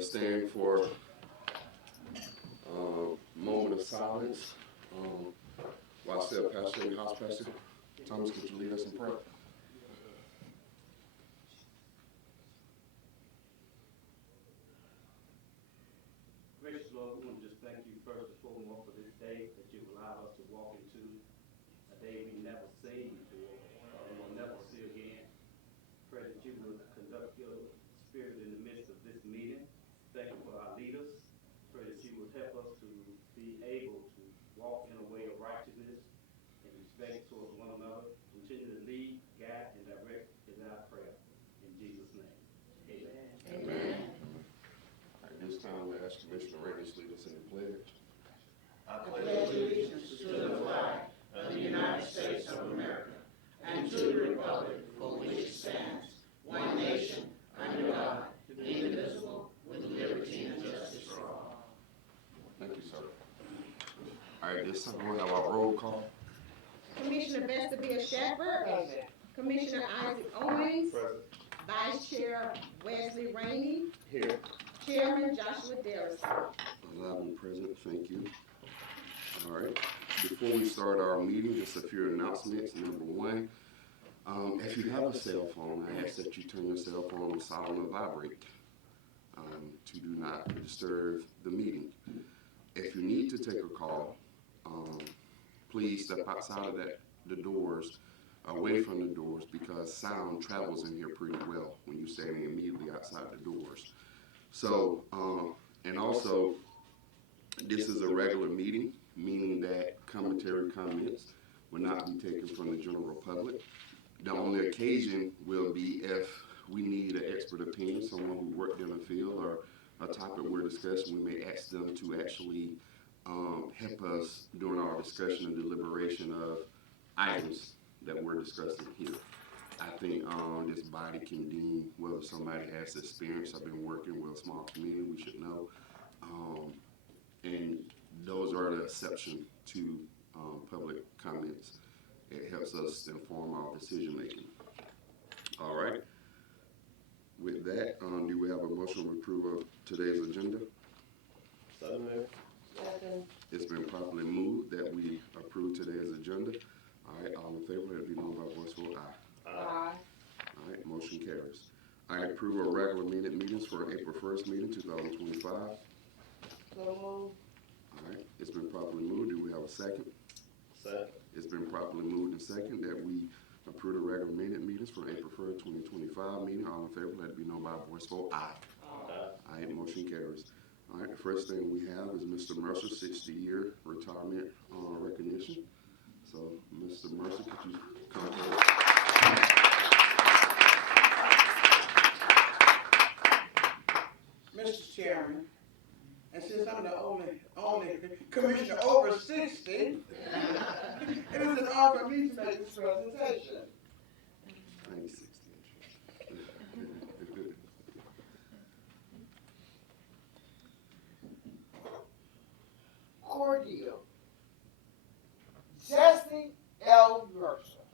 to stand for a moment of silence while I say a pastor in the house. Pastor Thomas, could you lead us in prayer? Gracious Lord, we want to just thank you first and foremost for this day that you allowed us to walk into, a day we never seen before and will never see again. Pray that you will conduct your spirit in the midst of this meeting. Thank you for our leaders. Pray that you will help us to be able to walk in a way of righteousness and respect towards one another. Continue to lead, guide, and direct is our prayer. In Jesus' name, amen. Amen. At this time, we ask Commissioner Reynolds to lead us in the pledge. I pledge allegiance to the flag of the United States of America and to the republic for which it stands, one nation, under God, indivisible, with liberty and justice for all. Thank you, sir. All right, this time we'll have our roll call. Commissioner Vesta Shepherd. Commissioner Isaac Owens. Present. Vice Chair Wesley Rainey. Here. Chairman Joshua Darrison. Alive and present, thank you. All right, before we start our meeting, just a few announcements. Number one, if you have a cell phone, I ask that you turn your cell phone on silent or vibrate to do not disturb the meeting. If you need to take a call, please step outside of the doors, away from the doors, because sound travels in here pretty well when you're standing immediately outside the doors. So, and also, this is a regular meeting, meaning that commentary comments will not be taken from the general public. The only occasion will be if we need an expert opinion, someone who worked in the field or a topic we're discussing. We may ask them to actually help us during our discussion and deliberation of items that we're discussing here. I think this body can deem whether somebody has experience. I've been working with a small community, we should know. And those are the exception to public comments. It helps us inform our decision making. All right. With that, do we have a motion to approve of today's agenda? Second. It's been properly moved that we approve today's agenda. All right, all in favor, let it be known by voice vote aye. Aye. All right, motion carries. I approve of regular meetings for April 1st meeting, 2025. So moved. All right, it's been properly moved. Do we have a second? Second. It's been properly moved and second that we approve the regular meetings for April 1st, 2025 meeting. All in favor, let it be known by voice vote aye. Aye. Aye, motion carries. All right, the first thing we have is Mr. Mercer's 60-year retirement recognition. So, Mr. Mercer, could you come forward? Mr. Chairman, and since I'm the only commissioner over 60, it is an honor for me to make this presentation. I ain't 60. Cordele, Jesse L. Mercer.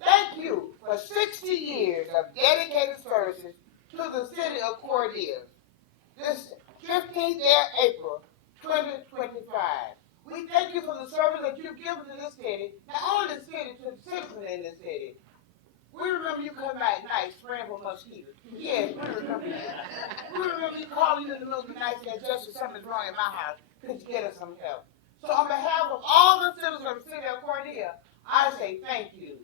Thank you for 60 years of dedicated services to the city of Cordele. This 15th day of April, 2025. We thank you for the service that you've given to this city, not only the city, to the citizens in the city. We remember you coming by at night spraying for mosquitoes. Yes, we remember that. We remember you calling in the middle of the night saying, Justice, something's wrong in my house. Could you get us some help? So on behalf of all the citizens of the city of Cordele, I say thank you.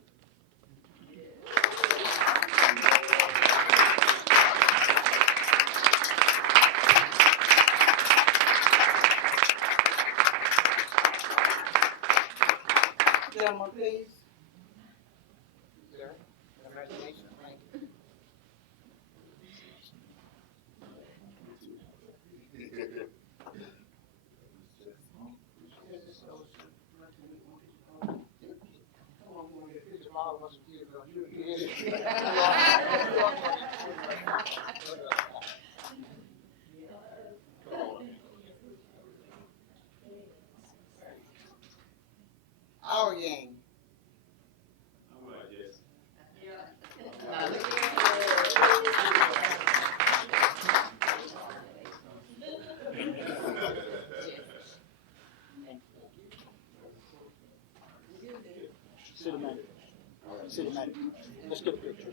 Gentlemen, please. Sir, congratulations. Thank you. Our Yang. All right, yes. Let's get a picture.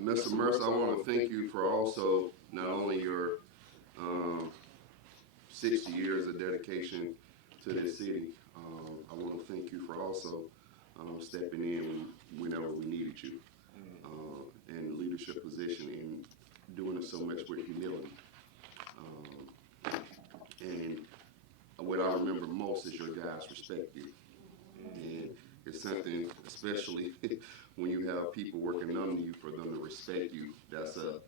Mr. Mercer, I want to thank you for also not only your 60 years of dedication to this city. I want to thank you for also stepping in whenever we needed you in leadership position and doing it so much with humility. And what I remember most is your guys respect you. And it's something, especially when you have people working under you, for them to respect you. That's a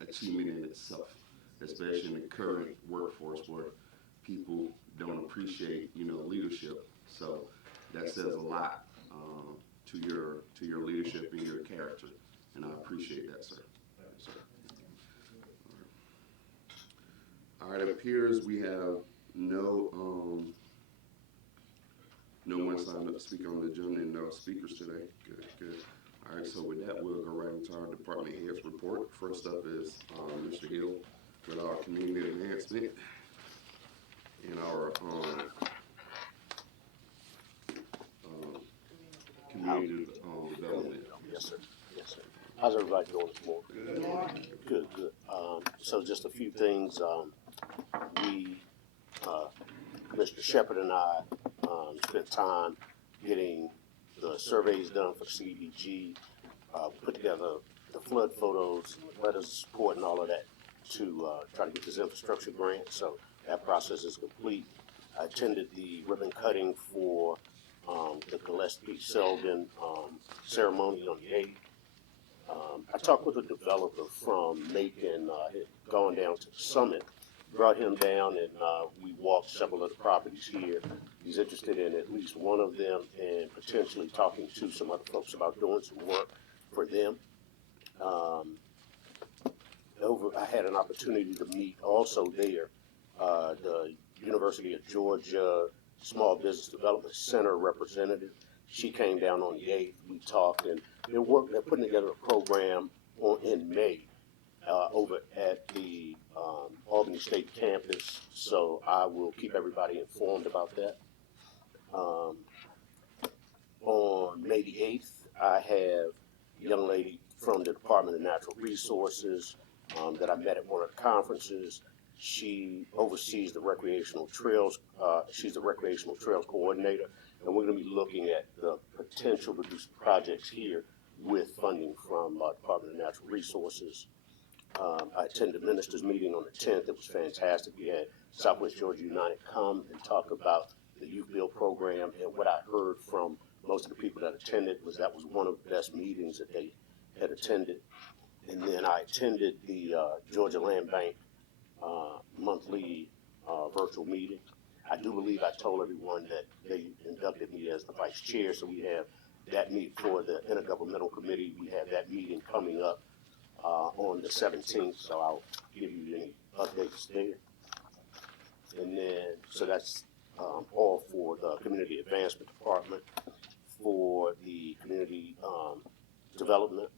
achievement in itself, especially in the current workforce where people don't appreciate, leadership. So that says a lot to your leadership and your character, and I appreciate that, sir. Yes, sir. All right, it appears we have no one signed up to speak on the agenda and no speakers today. Good, good. All right, so with that, we'll go right into our department heads report. First up is Mr. Hill with our community advancement and our community development. Yes, sir. Yes, sir. How's everybody doing this morning? Good, good. So just a few things. We, Mr. Shepherd and I, spent time getting the surveys done for CDBG, put together the flood photos, letters of support and all of that to try to get this infrastructure grant. So that process is complete. I attended the ribbon cutting for the Gillespie Selden ceremony on the 8th. I talked with a developer from Macon, had gone down to the summit, brought him down, and we walked several of the properties here. He's interested in at least one of them and potentially talking to some other folks about doing some work for them. I had an opportunity to meet also there the University of Georgia Small Business Development Center representative. She came down on the 8th. We talked, and they're putting together a program in May over at the Albany State campus. So I will keep everybody informed about that. On May the 8th, I have a young lady from the Department of Natural Resources that I met at one of the conferences. She oversees the recreational trails. She's the recreational trails coordinator, and we're going to be looking at the potential to do some projects here with funding from Department of Natural Resources. I attended the ministers' meeting on the 10th. It was fantastic. We had Southwest Georgia United come and talk about the Youth Build program, and what I heard from most of the people that attended was that was one of the best meetings that they had attended. And then I attended the Georgia Land Bank monthly virtual meeting. I do believe I told everyone that they inducted me as the vice chair, so we have that meet for the Intergovernmental Committee. We have that meeting coming up on the 17th, so I'll give you any updates there. And then, so that's all for the Community Advancement Department. For the community development,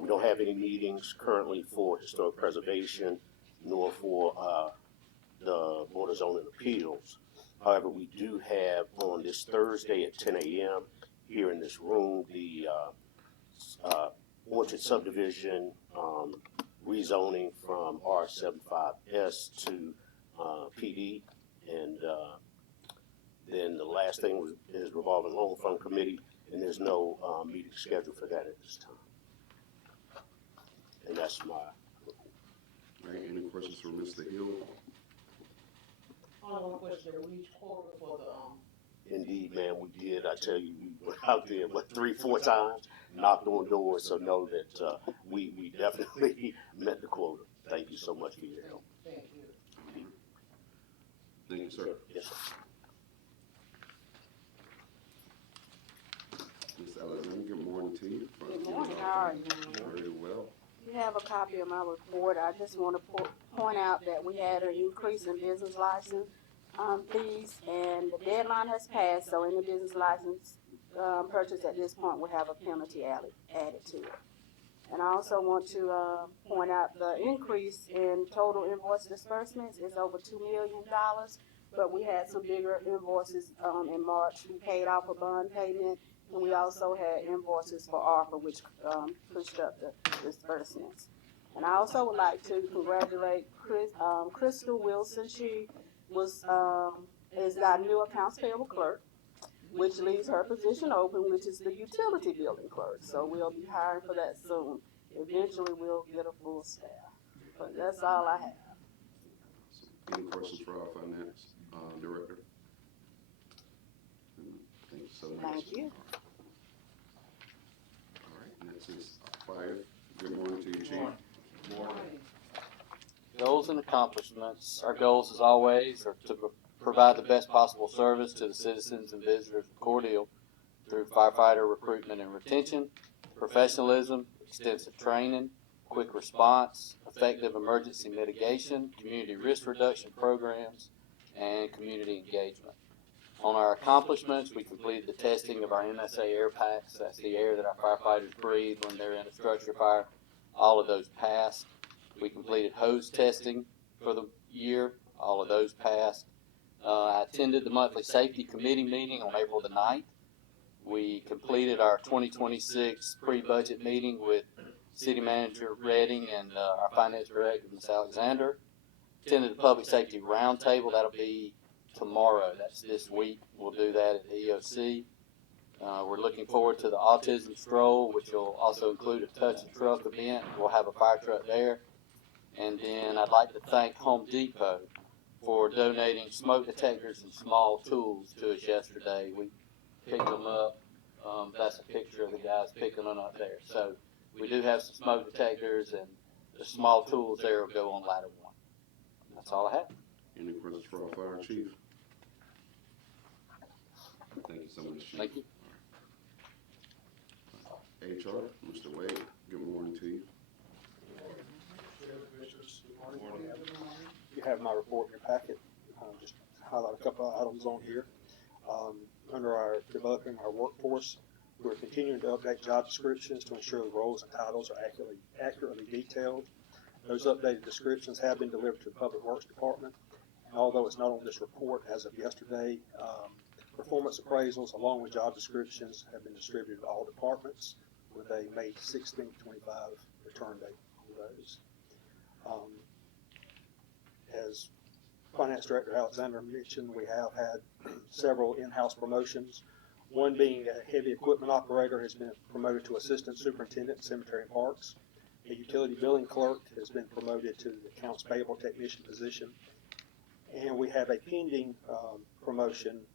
we don't have any meetings currently for historic preservation, nor for the Board of Zoning Appeals. However, we do have on this Thursday at 10 a.m. here in this room, the Orchard subdivision rezoning from R75S to PD. And then the last thing is revolving loan fund committee, and there's no meeting scheduled for that at this time. And that's my report. All right, any questions for Mr. Hill? Only one question, we each quoted for the, Indeed, man, we did. I tell you, we went out there, 3-4 times, knocked on doors, so know that we definitely met the quota. Thank you so much for your help. thank you. Thank you, sir. Yes, sir. Ms. Alexander, good morning to you. Good morning, how are you? Very well. You have a copy of my report. I just want to point out that we had an increase in business license fees, and the deadline has passed, so any business license purchase at this point will have a penalty added to it. And I also want to point out the increase in total invoice disbursements is over $2 million, but we had some bigger invoices in March. We paid off a bond payment, and we also had invoices for ARPA, which pushed up the disbursements. And I also would like to congratulate Crystal Wilson. She is our new accounts payable clerk, which leaves her position open, which is the utility building clerk. So we'll be hiring for that soon. Eventually, we'll get a full staff. But that's all I have. Any questions for our finance director? Thank you so much. Thank you. All right, next is fire. Good morning to you, Chief. Good morning. Goals and accomplishments. Our goals, as always, are to provide the best possible service to the citizens and visitors of Cordele through firefighter recruitment and retention, professionalism, extensive training, quick response, effective emergency mitigation, community risk reduction programs, and community engagement. On our accomplishments, we completed the testing of our MSA air packs. That's the air that our firefighters breathe when they're in a structure fire. All of those passed. We completed hose testing for the year. All of those passed. I attended the monthly safety committee meeting on April the 9th. We completed our 2026 pre-budget meeting with City Manager Redding and our Finance Director, Ms. Alexander. Attended the Public Safety Roundtable. That'll be tomorrow. That's this week. We'll do that at the EOC. We're looking forward to the Autism Stroll, which will also include a touch and truck event. We'll have a fire truck there. And then I'd like to thank Home Depot for donating smoke detectors and small tools to us yesterday. We picked them up. That's a picture of the guys picking them up there. So we do have some smoke detectors, and the small tools there will go on ladder 1. That's all I have. Any questions for our fire chief? Thank you so much, Chief. Thank you. HR, Mr. Wade, good morning to you. You have my report in your packet. Just highlight a couple of items on here. Under our developing our workforce, we're continuing to update job descriptions to ensure the roles and titles are accurately detailed. Those updated descriptions have been delivered to the Public Works Department. And although it's not on this report as of yesterday, performance appraisals along with job descriptions have been distributed to all departments with a May 16, 25 return date on those. As Finance Director Alexander mentioned, we have had several in-house promotions. One being a heavy equipment operator has been promoted to Assistant Superintendent, Cemetery and Parks. A utility billing clerk has been promoted to the Accounts Payable Technician position. And we have a pending promotion,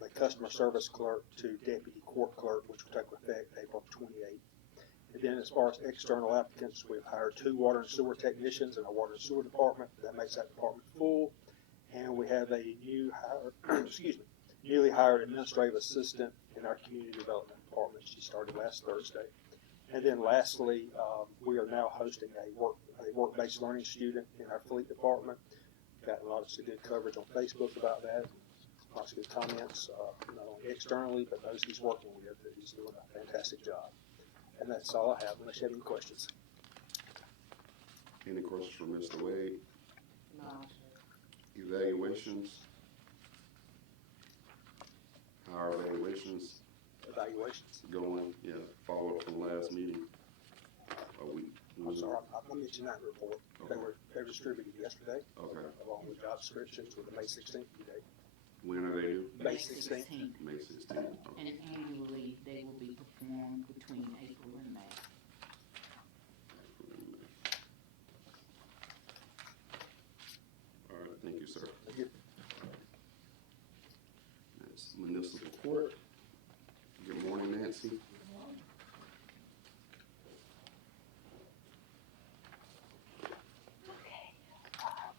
a customer service clerk to deputy court clerk, which will take effect April 28th. And then as far as external applicants, we've hired 2 water and sewer technicians in our water and sewer department. That makes that department full. And we have a newly hired administrative assistant in our community development department. She started last Thursday. And then lastly, we are now hosting a work-based learning student in our fleet department. Gotten lots of good coverage on Facebook about that. Lots of good comments, not only externally, but those he's working with. He's doing a fantastic job. And that's all I have, unless you have any questions. Any questions for Mr. Wade? No. Evaluations? How are evaluations Evaluations. going? Yeah, follow up from last meeting. I'm sorry, I mentioned that in the report. Okay. They were distributed yesterday, Okay. along with job descriptions with the May 16th due date. When are they due? May 16th. May 16th. Okay. And annually, they will be performed between April and May. All right, thank you, sir. Thank you. That's municipal court. Good morning, Nancy.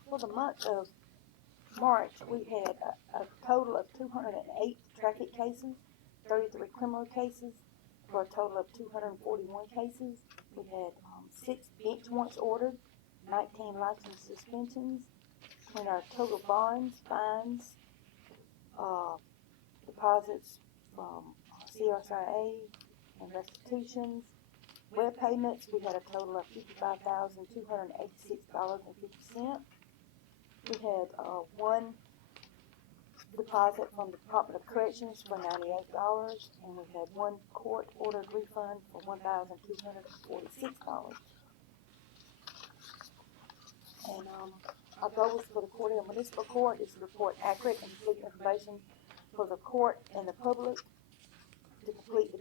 For the month of March, we had a total of 208 traffic cases, 33 criminal cases, for a total of 241 cases. We had 6 bench warrants ordered, 19 license suspensions, between our total bonds, fines, deposits from CSRA and restitutions, web payments, we had a total of $55,286.50. We had one deposit from the Department of Corrections for $98, and we had one court-ordered refund for $1,246. And our goals for the Cordele Municipal Court is to report accurate and complete information for the court and the public, to complete the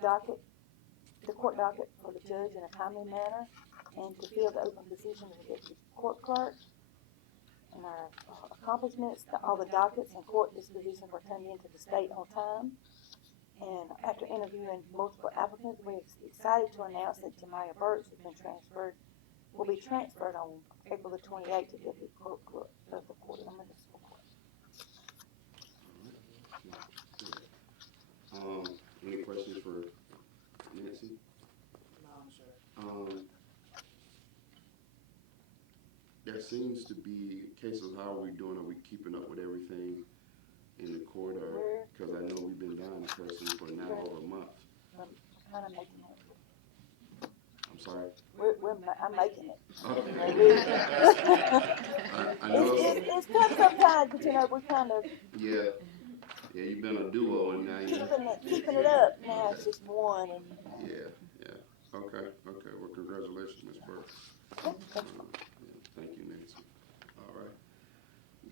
court docket for the judge in a timely manner, and to fill the open position of the deputy court clerk. And our accomplishments, all the dockets and court dispositions were turned into the state on time. And after interviewing multiple applicants, we're excited to announce that Jemiah Burks will be transferred on April the 28th to deputy court clerk of the Cordele Municipal Court. Any questions for Nancy? No, sir. There seems to be cases. How are we doing? Are we keeping up with everything in the court? Because I know we've been down this person for now over a month. I'm kind of making it. I'm sorry? I'm making it. I know. It's tough sometimes, but we kind of. Yeah, you've been a duo and now you're keeping it up. Now it's just one. And yeah. Okay. Well, congratulations, Ms. Burke. Thank you, Nancy. All right.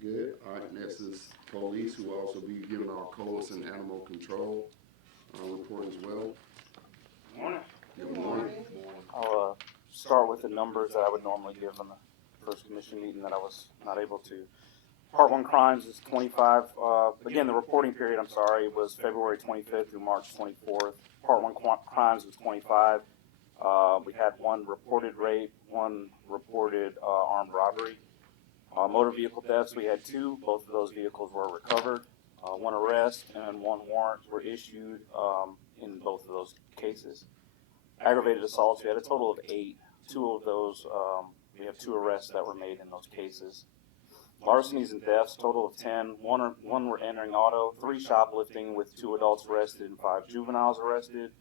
Good. All right. Next is police, who will also be giving our codes and animal control report as well. Good morning. I'll start with the numbers that I would normally give on the first commission meeting that I was not able to. Part 1 crimes is 25. Again, the reporting period, was February 25th through March 24th. Part 1 crimes was 25. We had 1 reported rape, 1 reported armed robbery. Motor vehicle thefts, we had 2. Both of those vehicles were recovered. 1 arrest and 1 warrant were issued in both of those cases. Aggravated assaults, we had a total of 8. 2 of those, we have 2 arrests that were made in those cases. Larcenies and thefts, total of 10. 1 were entering auto, 3 shoplifting with 2 adults arrested and 5 juveniles arrested,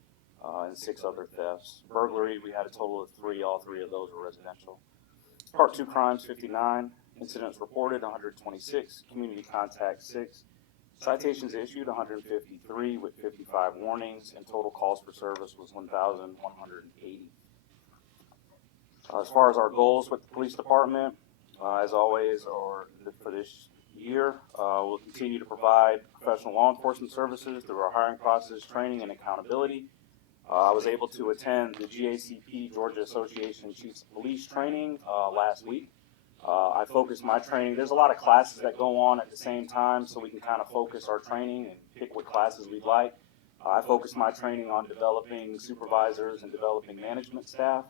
and 6 other thefts. Burglary, we had a total of 3. All 3 of those were residential. Part 2 crimes, 59. Incidents reported, 126. Community contact, 6. Citations issued, 153 with 55 warnings, and total calls for service was 1,180. As far as our goals with the police department, as always, or for this year, we'll continue to provide professional law enforcement services through our hiring process, training, and accountability. I was able to attend the GACP, Georgia Association of Chiefs of Police training last week. I focused my training. There's a lot of classes that go on at the same time, so we can kind of focus our training and pick what classes we'd like. I focused my training on developing supervisors and developing management staff.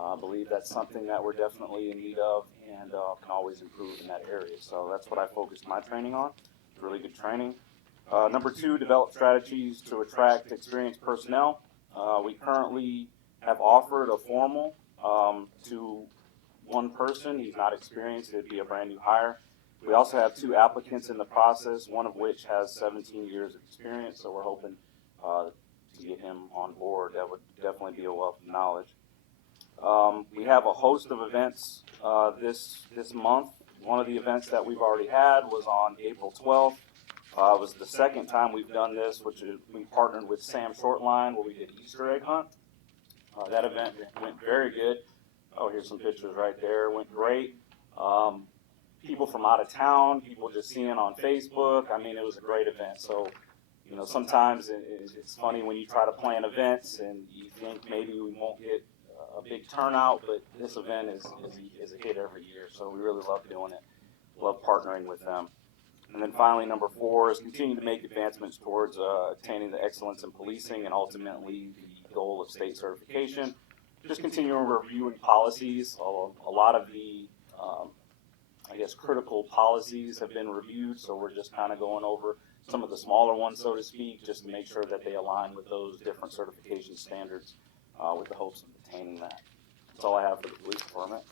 I believe that's something that we're definitely in need of and can always improve in that area. So that's what I focused my training on. Really good training. Number 2, develop strategies to attract experienced personnel. We currently have offered a formal to 1 person. He's not experienced. It'd be a brand new hire. We also have 2 applicants in the process, one of which has 17 years of experience, so we're hoping to get him on board. That would definitely be a wealth of knowledge. We have a host of events this month. One of the events that we've already had was on April 12th. It was the second time we've done this, which is we partnered with Sam Shortline, where we did Easter egg hunt. That event went very good. Oh, here's some pictures right there. It went great. People from out of town, people just seeing on Facebook. I mean, it was a great event. So, sometimes it's funny when you try to plan events and you think maybe we won't get a big turnout, but this event is a hit every year. So we really love doing it. Love partnering with them. And then finally, number 4 is continue to make advancements towards attaining the excellence in policing and ultimately the goal of state certification. Just continuing reviewing policies. A lot of the, critical policies have been reviewed, so we're just kind of going over some of the smaller ones, so to speak, just to make sure that they align with those different certification standards with the hopes of attaining that. That's all I have for the police department.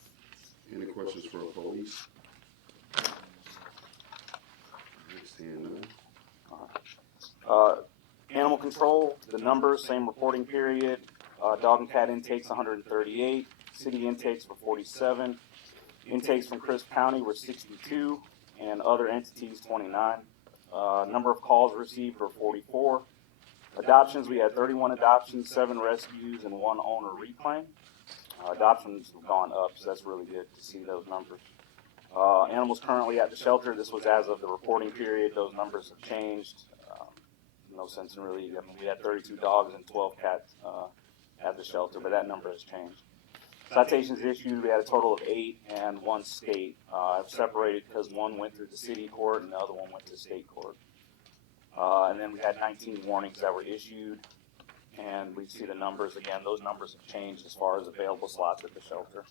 Any questions for police? All right, seeing none. Animal control, the numbers, same reporting period. Dog and cat intakes 138, city intakes were 47. Intakes from Crisp County were 62, and other entities 29. Number of calls received were 44. Adoptions, we had 31 adoptions, 7 rescues, and 1 owner reclaim. Adoptions have gone up, so that's really good to see those numbers. Animals currently at the shelter, this was as of the reporting period. Those numbers have changed. No sense in really, I mean, we had 32 dogs and 12 cats at the shelter, but that number has changed. Citations issued, we had a total of 8 and 1 state. I've separated because 1 went through the city court and the other 1 went to state court. And then we had 19 warnings that were issued, and we see the numbers again. Those numbers have changed as far as available slots at the shelter.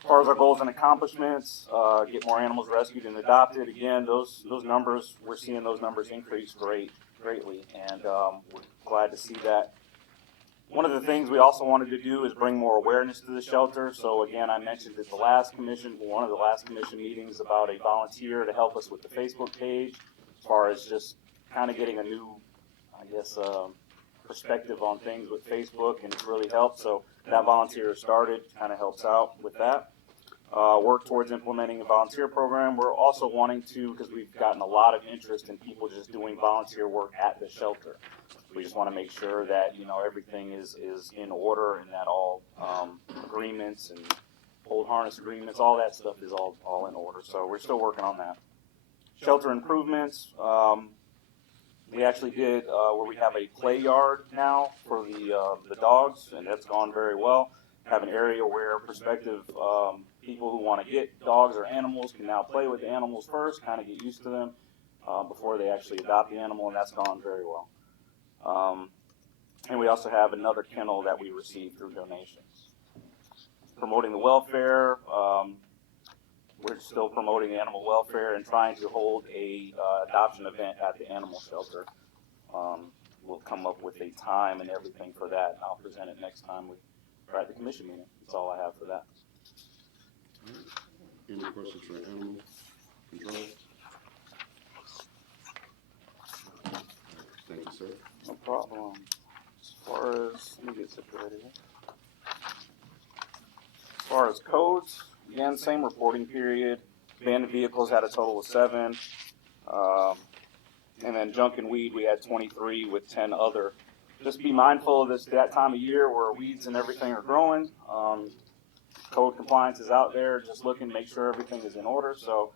As far as our goals and accomplishments, get more animals rescued and adopted. Again, those numbers, we're seeing those numbers increase greatly, and we're glad to see that. One of the things we also wanted to do is bring more awareness to the shelter. So again, I mentioned at one of the last commission meetings, about a volunteer to help us with the Facebook page, as far as just kind of getting a new, I guess, perspective on things with Facebook, and it's really helped. So that volunteer started, kind of helps out with that. Work towards implementing a volunteer program. We're also wanting to, because we've gotten a lot of interest in people just doing volunteer work at the shelter. We just want to make sure that, you know, everything is in order, and that all agreements and hold harness agreements, all that stuff is all in order. So we're still working on that. Shelter improvements. We actually did where we have a play yard now for the dogs, and that's gone very well. Have an area where prospective people who want to get dogs or animals can now play with the animals first, kind of get used to them before they actually adopt the animal, and that's gone very well. And we also have another kennel that we received through donations. Promoting the welfare, we're still promoting animal welfare and trying to hold a adoption event at the animal shelter. We'll come up with a time and everything for that, and I'll present it next time we're at the commission meeting. That's all I have for that. Any questions for animal control? Thank you, sir. No problem. As far as, let me get situated here. As far as codes, again, same reporting period. Abandoned vehicles had a total of 7. And then junk and weed, we had 23 with 10 other. Just be mindful of that time of year where weeds and everything are growing. Code compliance is out there, just looking to make sure everything is in order. So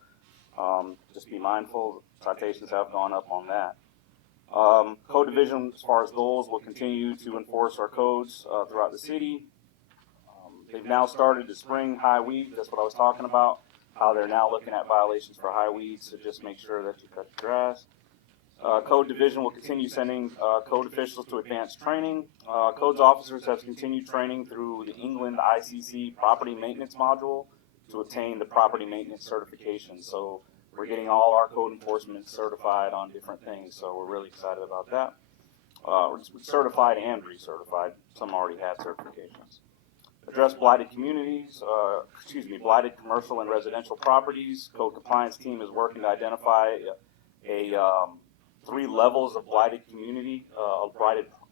just be mindful. Citations have gone up on that. Code division, as far as goals, will continue to enforce our codes throughout the city. They've now started to spring high weed. That's what I was talking about, how they're now looking at violations for high weeds, so just make sure that you cut your grass. Code division will continue sending code officials to advanced training. Codes officers have continued training through the England ICC property maintenance module to obtain the property maintenance certification. So we're getting all our code enforcement certified on different things, so we're really excited about that. We're certified and recertified. Some already have certifications. Address blighted communities, blighted commercial and residential properties. Code compliance team is working to identify 3 levels of blighted community,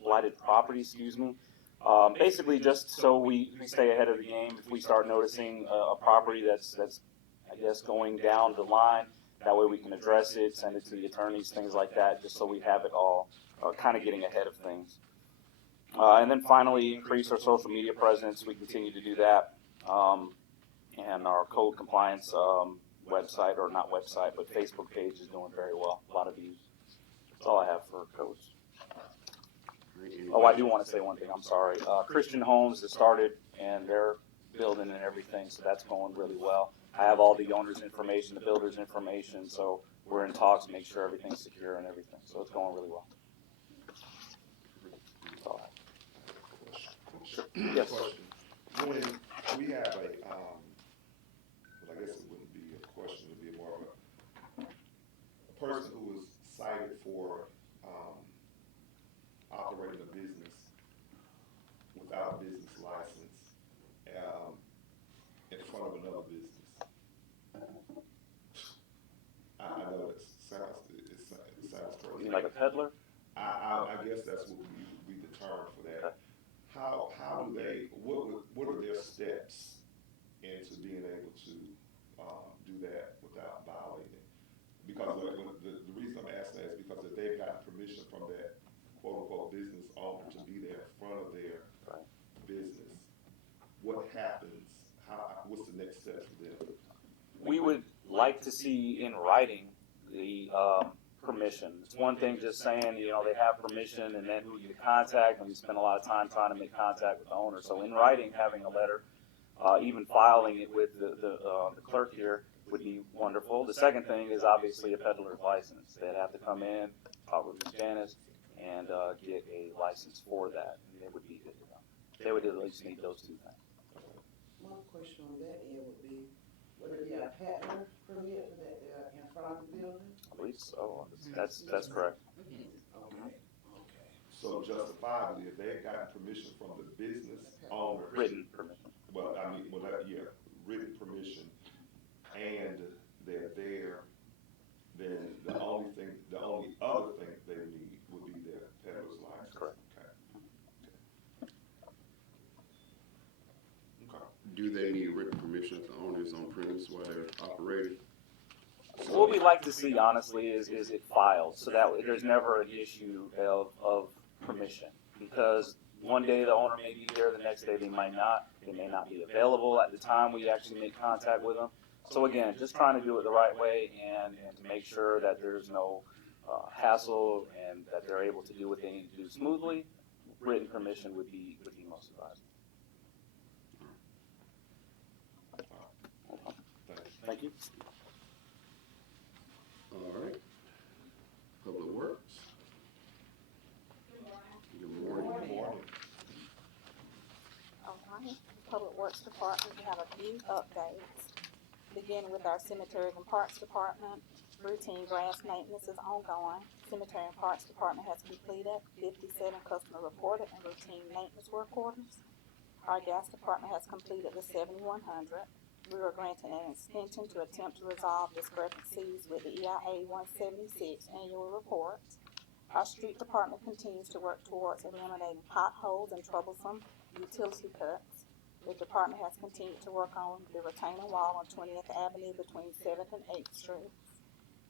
blighted property, basically just so we stay ahead of the game. If we start noticing a property that's I guess going down the line, that way we can address it, send it to the attorneys, things like that, just so we have it all kind of getting ahead of things. And then finally, increase our social media presence. We continue to do that. And our code compliance website, or not website, but Facebook page is doing very well. A lot of views. That's all I have for codes. Oh, I do want to say one thing. I'm sorry. Christian Homes has started, and they're building and everything, so that's going really well. I have all the owner's information, the builder's information, so we're in talks to make sure everything's secure and everything. So it's going really well. That's all I have. Sure. Yes. Question. When we have a, well, I guess it wouldn't be a question, it would be more of a person who was cited for operating a business without a business license in front of another peddler. I guess that's what would be the term for that. How do they, what are their steps into being able to do that without violating? Because when, the reason I'm asking that is because if they've gotten permission from that quote unquote business owner to be there in front of their business, what happens? What's the next step for them? We would like to see in writing the permission. It's one thing just saying, you know, they have permission and then who you contact, and we spend a lot of time trying to make contact with the owner. So in writing, having a letter, even filing it with the clerk here would be wonderful. The second thing is obviously a peddler's license. They'd have to come in, talk with Ms. Janice, and get a license for that, and they would be good to go. They would at least need those two things. One question on that end would be, would it be a peddler permit for that in front of the building? I believe so. That's correct. Okay. So justifiably, if they've gotten permission from the business owner, Written permission. well, I mean, written permission, and they're there, then the only other thing they need would be their peddler's license. That's correct. Okay. Do they need written permission if the owner is on premise while they're operating? What we like to see, honestly, is it filed so that there's never an issue of permission. Because one day the owner may be there, the next day they might not. They may not be available at the time we actually make contact with them. So again, just trying to do it the right way and to make sure that there's no hassle and that they're able to do what they need to do smoothly. Written permission would be most advisable. Thank you. All right. Public Works. Good morning. Good morning. All right, Public Works Department, we have a few updates. Beginning with our Cemeteries and Parks Department, routine grass maintenance is ongoing. Cemetery and Parks Department has completed 57 customer reported and routine maintenance work orders. Our Gas Department has completed the 7100. We are granting an extension to attempt to resolve discrepancies with the EIA 176 annual report. Our Street Department continues to work towards eliminating potholes and troublesome utility cuts. The department has continued to work on the retaining wall on 20th Avenue between 7th and 8th Streets.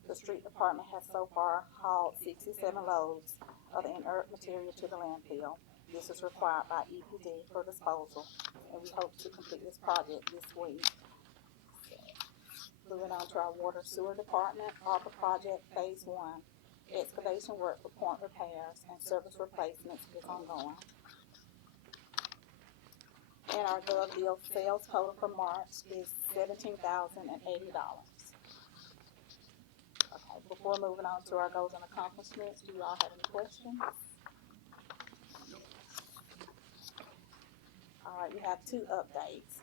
The Street Department has so far hauled 67 loads of the inert material to the landfill. This is required by EPD for disposal, and we hope to complete this project this week. Moving on to our Water Sewer Department, ARPA Project Phase 1. Excavation work for point repairs and service replacements is ongoing. And our Gov Deal sales total for March is $17,080. Okay, before moving on to our goals and accomplishments, do you all have any questions? All right, we have two updates.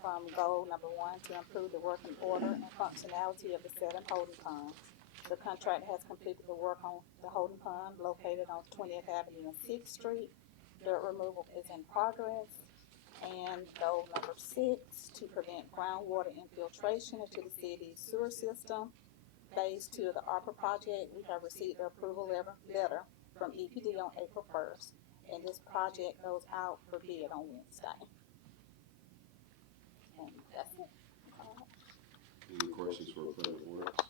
From goal number 1, to improve the working order and functionality of the 7 holding ponds. The contractor has completed the work on the holding pond located on 20th Avenue and 6th Street. Dirt removal is in progress. And goal number 6, to prevent groundwater infiltration into the city's sewer system. Phase 2 of the ARPA project, we have received the approval letter from EPD on April 1st. And this project goes out for bid on Wednesday. And that's it. Any questions for Public Works?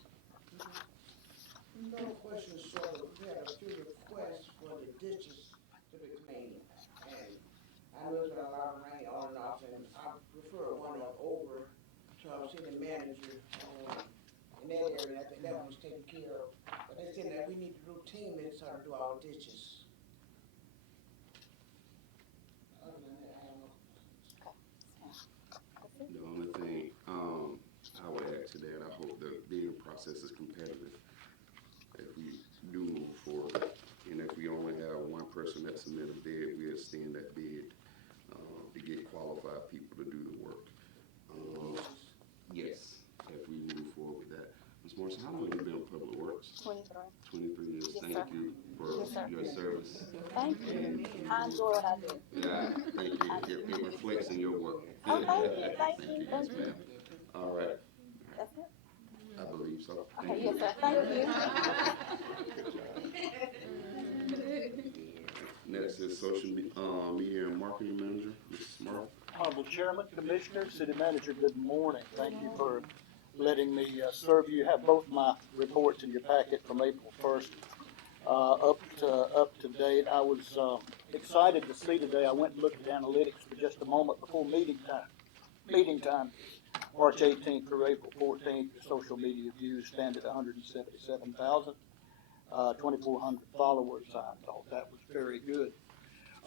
No questions, sir. We had a few requests for the ditches to be cleaned. And I know it's been a lot of rain on and off, and I refer one of over to our city manager in that area. I think that one's taken care of. But they said that we need to routinely start to do our ditches. Other than that, I don't know. The only thing I would add to that, I hope the bidding process is competitive. If we do move forward, and if we only have one person that submit a bid, we extend that bid to get qualified people to do the work. Yes, if we move forward with that. Ms. Morrison, how long have you been in Public Works? 23. 23 years. Yes, Thank sir. you for your service. Thank you. I enjoy what I do. Yeah, thank you. It reflects in your work. Oh, thank you. Thank you. Yes, ma'am. All right. That's it. I believe so. Okay, yes, sir. Thank you. Good job. Media and Marketing Manager, Mrs. Smart. Honorable Chairman, Commissioners, City Manager, good morning. Thank you for letting me serve you. You have both my reports in your packet from April 1st up to date. I was excited to see today. I went and looked at analytics for just a moment before meeting time. March 18th through April 14th, the social media views stand at 177,000, 2,400 followers. I thought that was very good.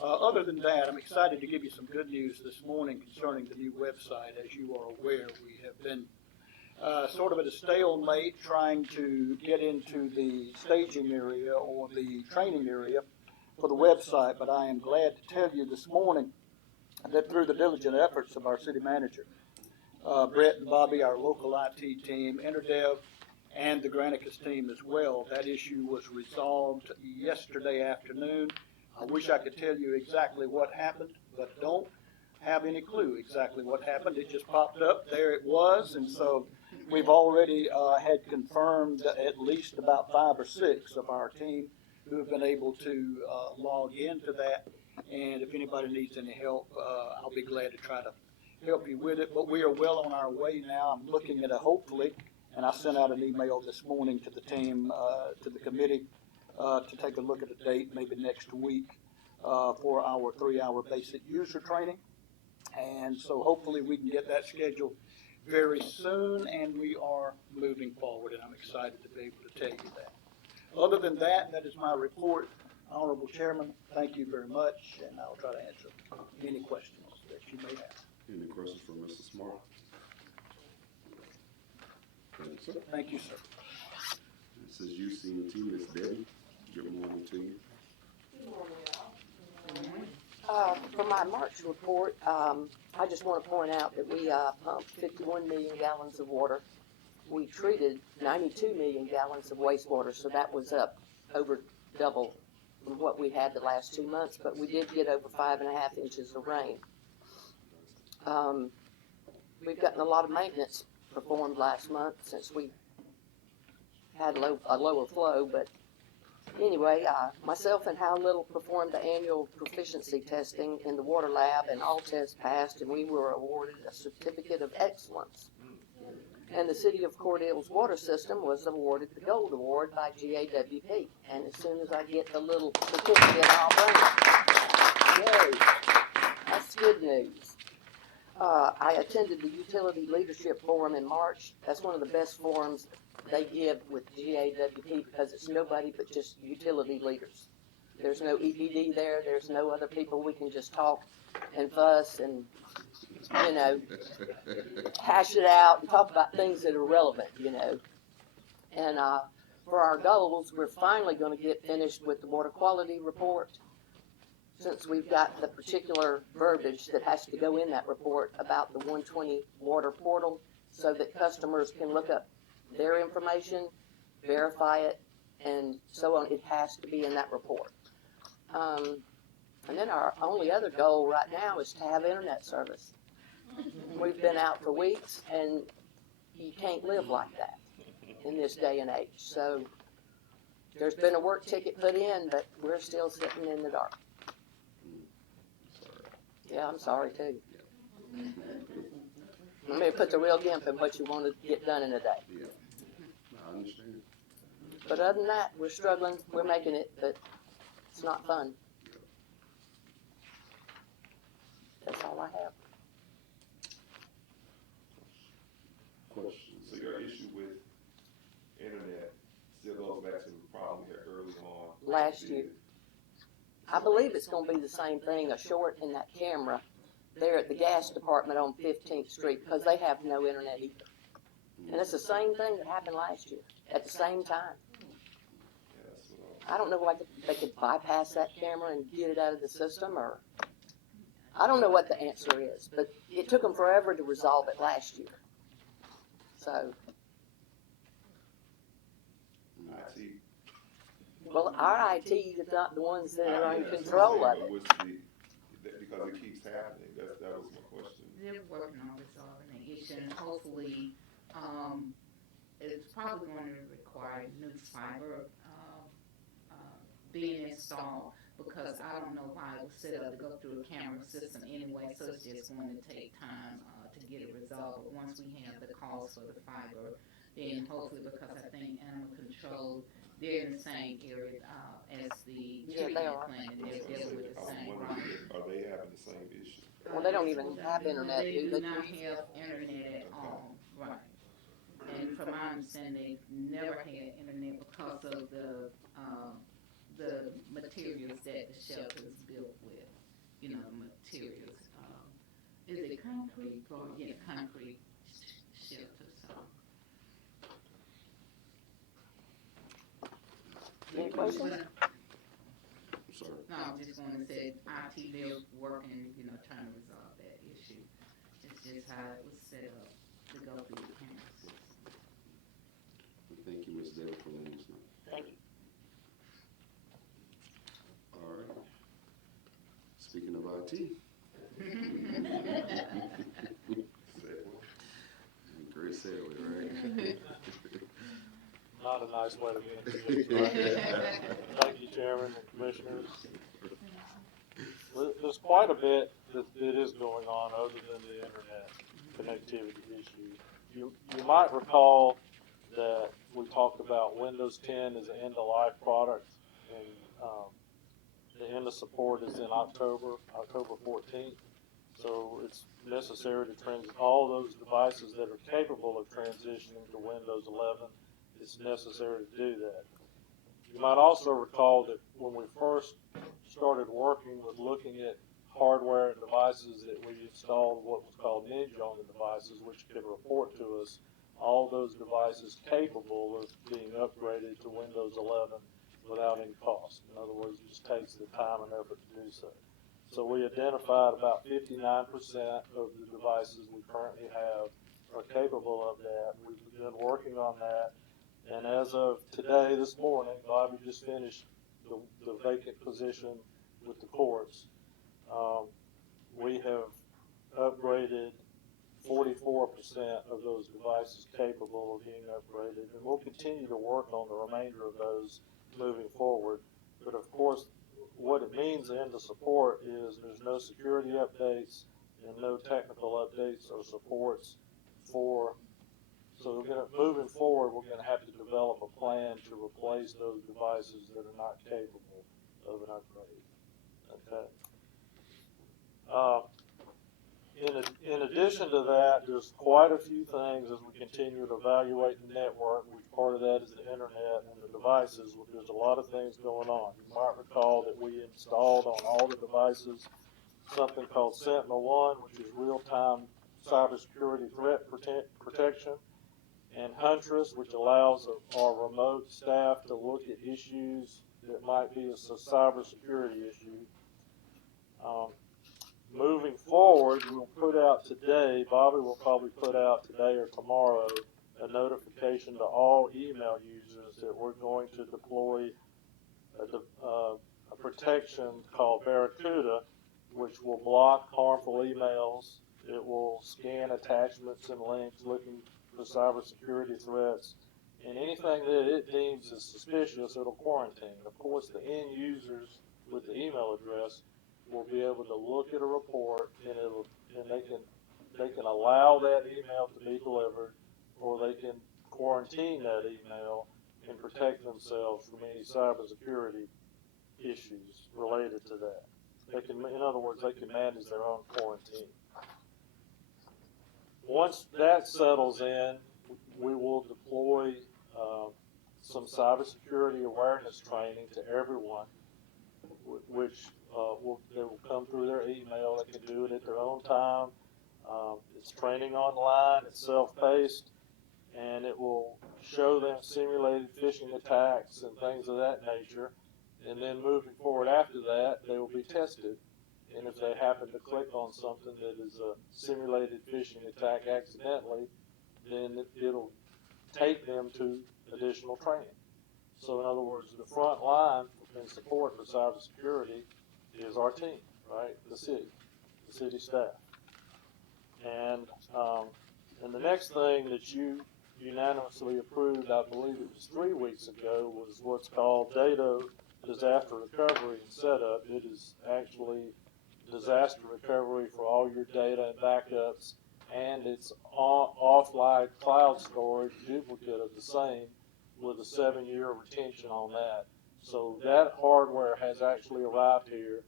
Other than that, I'm excited to give you some good news this morning concerning the new website. As you are aware, we have been sort of at a stalemate trying to get into the staging area or the training area for the website, but I am glad to tell you this morning that through the diligent efforts of our city manager, Brett and Bobby, our local IT team, InterDev, and the Granicus team as well, that issue was resolved yesterday afternoon. I wish I could tell you exactly what happened, but don't have any clue exactly what happened. It just popped up, there it was, and so we've already had confirmed at least about 5 or 6 of our team who have been able to log into that, and if anybody needs any help, I'll be glad to try to help you with it, but we are well on our way now. I'm looking at a hopefully, and I sent out an email this morning to the team, to the committee, to take a look at a date, maybe next week, for our 3-hour basic user training. And so hopefully we can get that scheduled very soon, and we are moving forward, and I'm excited to be able to tell you that. Other than that, that is my report. Honorable Chairman, thank you very much, and I'll try to answer any questions that you may have. Any questions for Mr. Smart? Thank you, sir. Thank you, sir. This is UC&T, Ms. Debbie. Good morning to you. For my March report, I just want to point out that we pumped 51 million gallons of water. We treated 92 million gallons of wastewater, so that was up over double from what we had the last 2 months, but we did get over 5.5 inches of rain. We've gotten a lot of maintenance performed last month since we had a lower flow, but anyway, myself and Hal Little performed the annual proficiency testing in the water lab, and all tests passed, and we were awarded a certificate of excellence. And the city of Cordele's water system was awarded the Gold Award by GAWP. And as soon as I get the little certificate, I'll bring it. Yay! That's good news. I attended the Utility Leadership Forum in March. That's one of the best forums they give with GAWP because it's nobody but just utility leaders. There's no EPD there. There's no other people. We can just talk and fuss and, you know, hash it out and talk about things that are relevant, you know. And for our goals, we're finally going to get finished with the water quality report, since we've got the particular verbiage that has to go in that report about the 120 water portal so that customers can look up their information, verify it, and so on. It has to be in that report. And then our only other goal right now is to have internet service. We've been out for weeks, and you can't live like that in this day and age. So there's been a work ticket put in, but we're still sitting in the dark. Yeah, I'm sorry too. Let me put the real gimp in what you want to get done in a day. Yeah, I understand. But other than that, we're struggling. We're making it, but it's not fun. That's all I have. Question. So your issue with internet still goes back to the problem we had early on Last year. I believe it's going to be the same thing, a short in that camera there at the gas department on 15th Street, because they have no internet either. And it's the same thing that happened last year at the same time. I don't know why they could bypass that camera and get it out of the system, or I don't know what the answer is, but it took them forever to resolve it last year. So, IT. well, our IT is not the ones that are in control of it. Because it keeps happening. That was my question. They're working on resolving the issue, and hopefully, it's probably going to require new fiber being installed. because I don't know why it was set up to go through a camera system anyway, so it's just going to take time to get it resolved. But once we have the cost for the fiber, then hopefully, because I think animal control, they're in the same area as the Yeah, they treatment are. plant, and they're That's what I dealing said. with the I was same wondering, problem. are they having the same issue? Well, they don't even have No, internet, they do do they? not have internet at Okay. all, right. And from my understanding, they've never had internet because of the materials that the shelter is built with. You know, the materials. Is it concrete or yeah, concrete shelter? So Any questions? I'm sorry. no, I was just going to say IT. They're working, you know, trying to resolve that issue. It's just how it was set up to go through the camera system. Thank you, Ms. Dale, for letting us know. Thank you. All right. Speaking of IT. Great segue, right? Not a nice way to get into it. Thank you, Chairman and Commissioners. There's quite a bit that is going on other than the internet connectivity issue. You might recall that we talked about Windows 10 as an end-of-life product, and the end of support is in October 14th. So it's necessary to all those devices that are capable of transitioning to Windows 11. It's necessary to do that. You might also recall that when we first started working with looking at hardware and devices, that we installed what was called Ninja on the devices, which could report to us all those devices capable of being upgraded to Windows 11 without any cost. In other words, it just takes the time and effort to do so. So we identified about 59% of the devices we currently have are capable of that. We've been working on that. And as of today, this morning, Bobby just finished the vacant position with the courts. We have upgraded 44% of those devices capable of being upgraded, and we'll continue to work on the remainder of those moving forward. But of course, what it means in the support is there's no security updates and no technical updates or supports for. So moving forward, we're going to have to develop a plan to replace those devices that are not capable of an upgrade. Okay. In addition to that, there's quite a few things as we continue to evaluate the network. Part of that is the internet and the devices. There's a lot of things going on. You might recall that we installed on all the devices something called Sentinel-1, which is real-time cybersecurity threat protection, and Huntress, which allows our remote staff to look at issues that might be a cybersecurity issue. Moving forward, we'll put out today, Bobby will probably put out today or tomorrow, a notification to all email users that we're going to deploy a protection called Barracuda, which will block harmful emails. It will scan attachments and links looking for cybersecurity threats, and anything that it deems as suspicious, it'll quarantine. Of course, the end users with the email address will be able to look at a report, and they can allow that email to be delivered, or they can quarantine that email and protect themselves from any cybersecurity issues related to that. They can, in other words, they can manage their own quarantine. Once that settles in, we will deploy some cybersecurity awareness training to everyone, which they will come through their email. They can do it at their own time. It's training online. It's self-paced, and it will show them simulated phishing attacks and things of that nature. And then moving forward after that, they will be tested. And if they happen to click on something that is a simulated phishing attack accidentally, then it'll take them to additional training. So in other words, the front line in support for cybersecurity is our team, right? The city staff. And the next thing that you unanimously approved, I believe it was 3 weeks ago, was what's called data disaster recovery and setup. It is actually disaster recovery for all your data and backups, and it's offline cloud storage, duplicate of the same, with a 7-year retention on that. So that hardware has actually arrived here,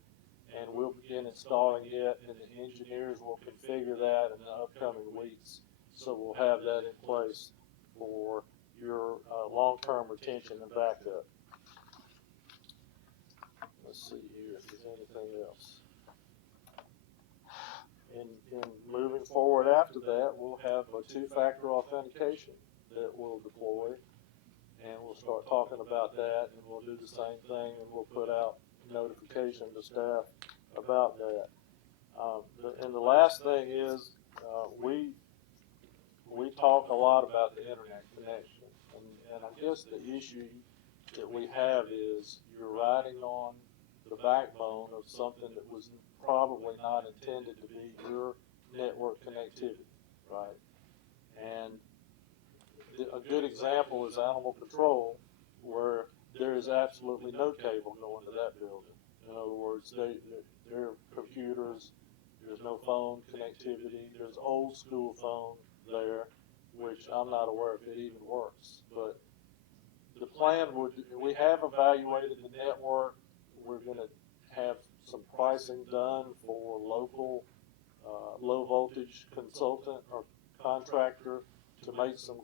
and we'll begin installing it, and the engineers will configure that in the upcoming weeks. So we'll have that in place for your long-term retention and backup. Let's see here if there's anything else. In moving forward after that, we'll have a 2-factor authentication that we'll deploy, and we'll start talking about that, and we'll do the same thing, and we'll put out notification to staff about that. And the last thing is, we talk a lot about the internet connection, and I guess the issue that we have is you're riding on the backbone of something that was probably not intended to be your network connectivity, right? And a good example is animal control, where there is absolutely no cable going to that building. In other words, their computers, there's no phone connectivity, there's old school phone there, which I'm not aware if it even works. But the plan we have evaluated the network. We're going to have some pricing done for local low voltage consultant or contractor to make some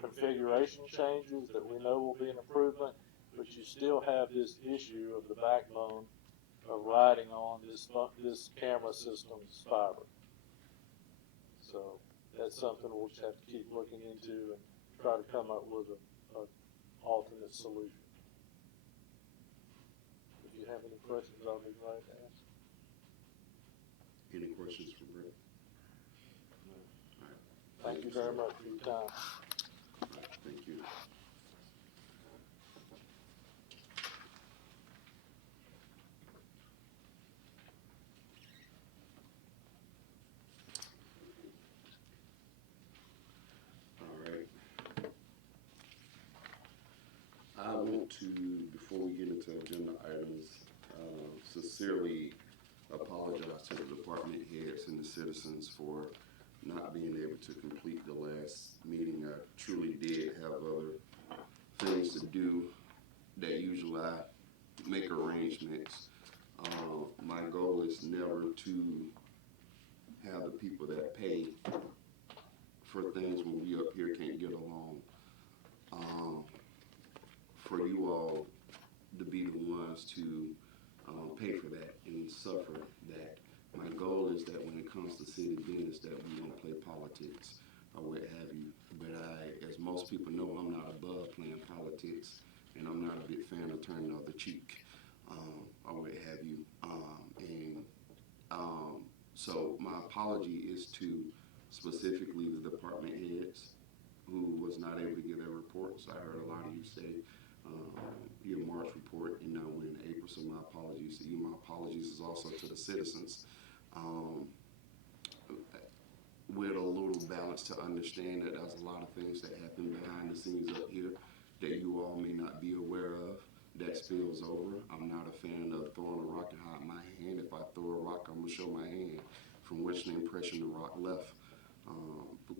configuration changes that we know will be an improvement, but you still have this issue of the backbone of riding on this camera system's fiber. So that's something we'll just have to keep looking into and try to come up with an alternate solution. If you have any questions, I'll be glad to answer. Any questions for Brett? Thank you very much for your time. Thank you. All right. I want to, before we get into agenda items, sincerely apologize to the department heads and the citizens for not being able to complete the last meeting. I truly did have other things to do that usually I make arrangements. My goal is never to have the people that pay for things when we up here can't get along. For you all to be the ones to pay for that and suffer that. My goal is that when it comes to city business, that we don't play politics or what have you. But as most people know, I'm not above playing politics, and I'm not a big fan of turning the other cheek or what have you. So my apology is to specifically the department heads who was not able to get their reports. I heard a lot of you say your March report, and now we're in April, so my apologies to you. My apologies is also to the citizens. With a little balance to understand that there's a lot of things that happen behind the scenes up here that you all may not be aware of that spills over. I'm not a fan of throwing a rock and hiding my hand. If I throw a rock, I'm gonna show my hand from which the impression the rock left.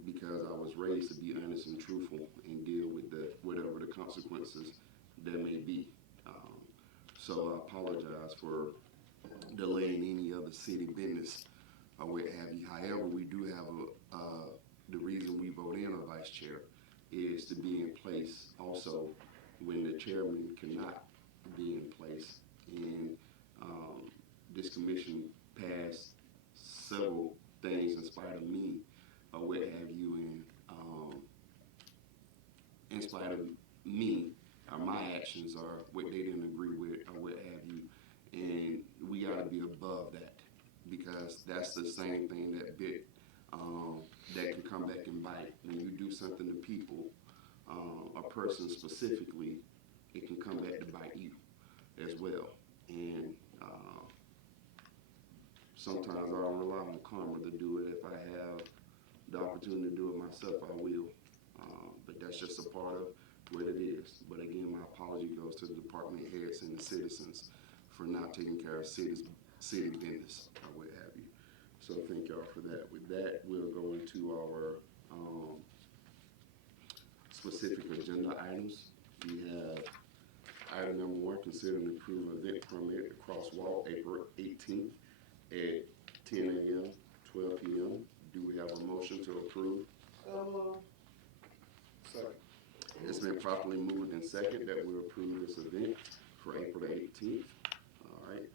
Because I was raised to be honest and truthful and deal with whatever the consequences there may be. So I apologize for delaying any other city business or what have you. However, we do have the reason we vote in a vice chair is to be in place also when the chairman cannot be in place. And this commission passed several things in spite of me or what have you, and in spite of me, my actions are what they didn't agree with or what have you, and we got to be above that, because that's the same thing that that can come back and bite. When you do something to people, a person specifically, it can come back to bite you as well. And sometimes I don't rely on karma to do it. If I have the opportunity to do it myself, I will. But that's just a part of what it is. But again, my apology goes to to the department heads and the citizens for not taking care of city business or what have you. So thank y'all for that. With that, we'll go into our specific agenda items. We have item number 1, consider and approve event permit to crosswalk April 18th at 10 a.m., 12 p.m. Do we have a motion to approve? Second. It's been properly moved and second that we approve this event for April the 18th. All right.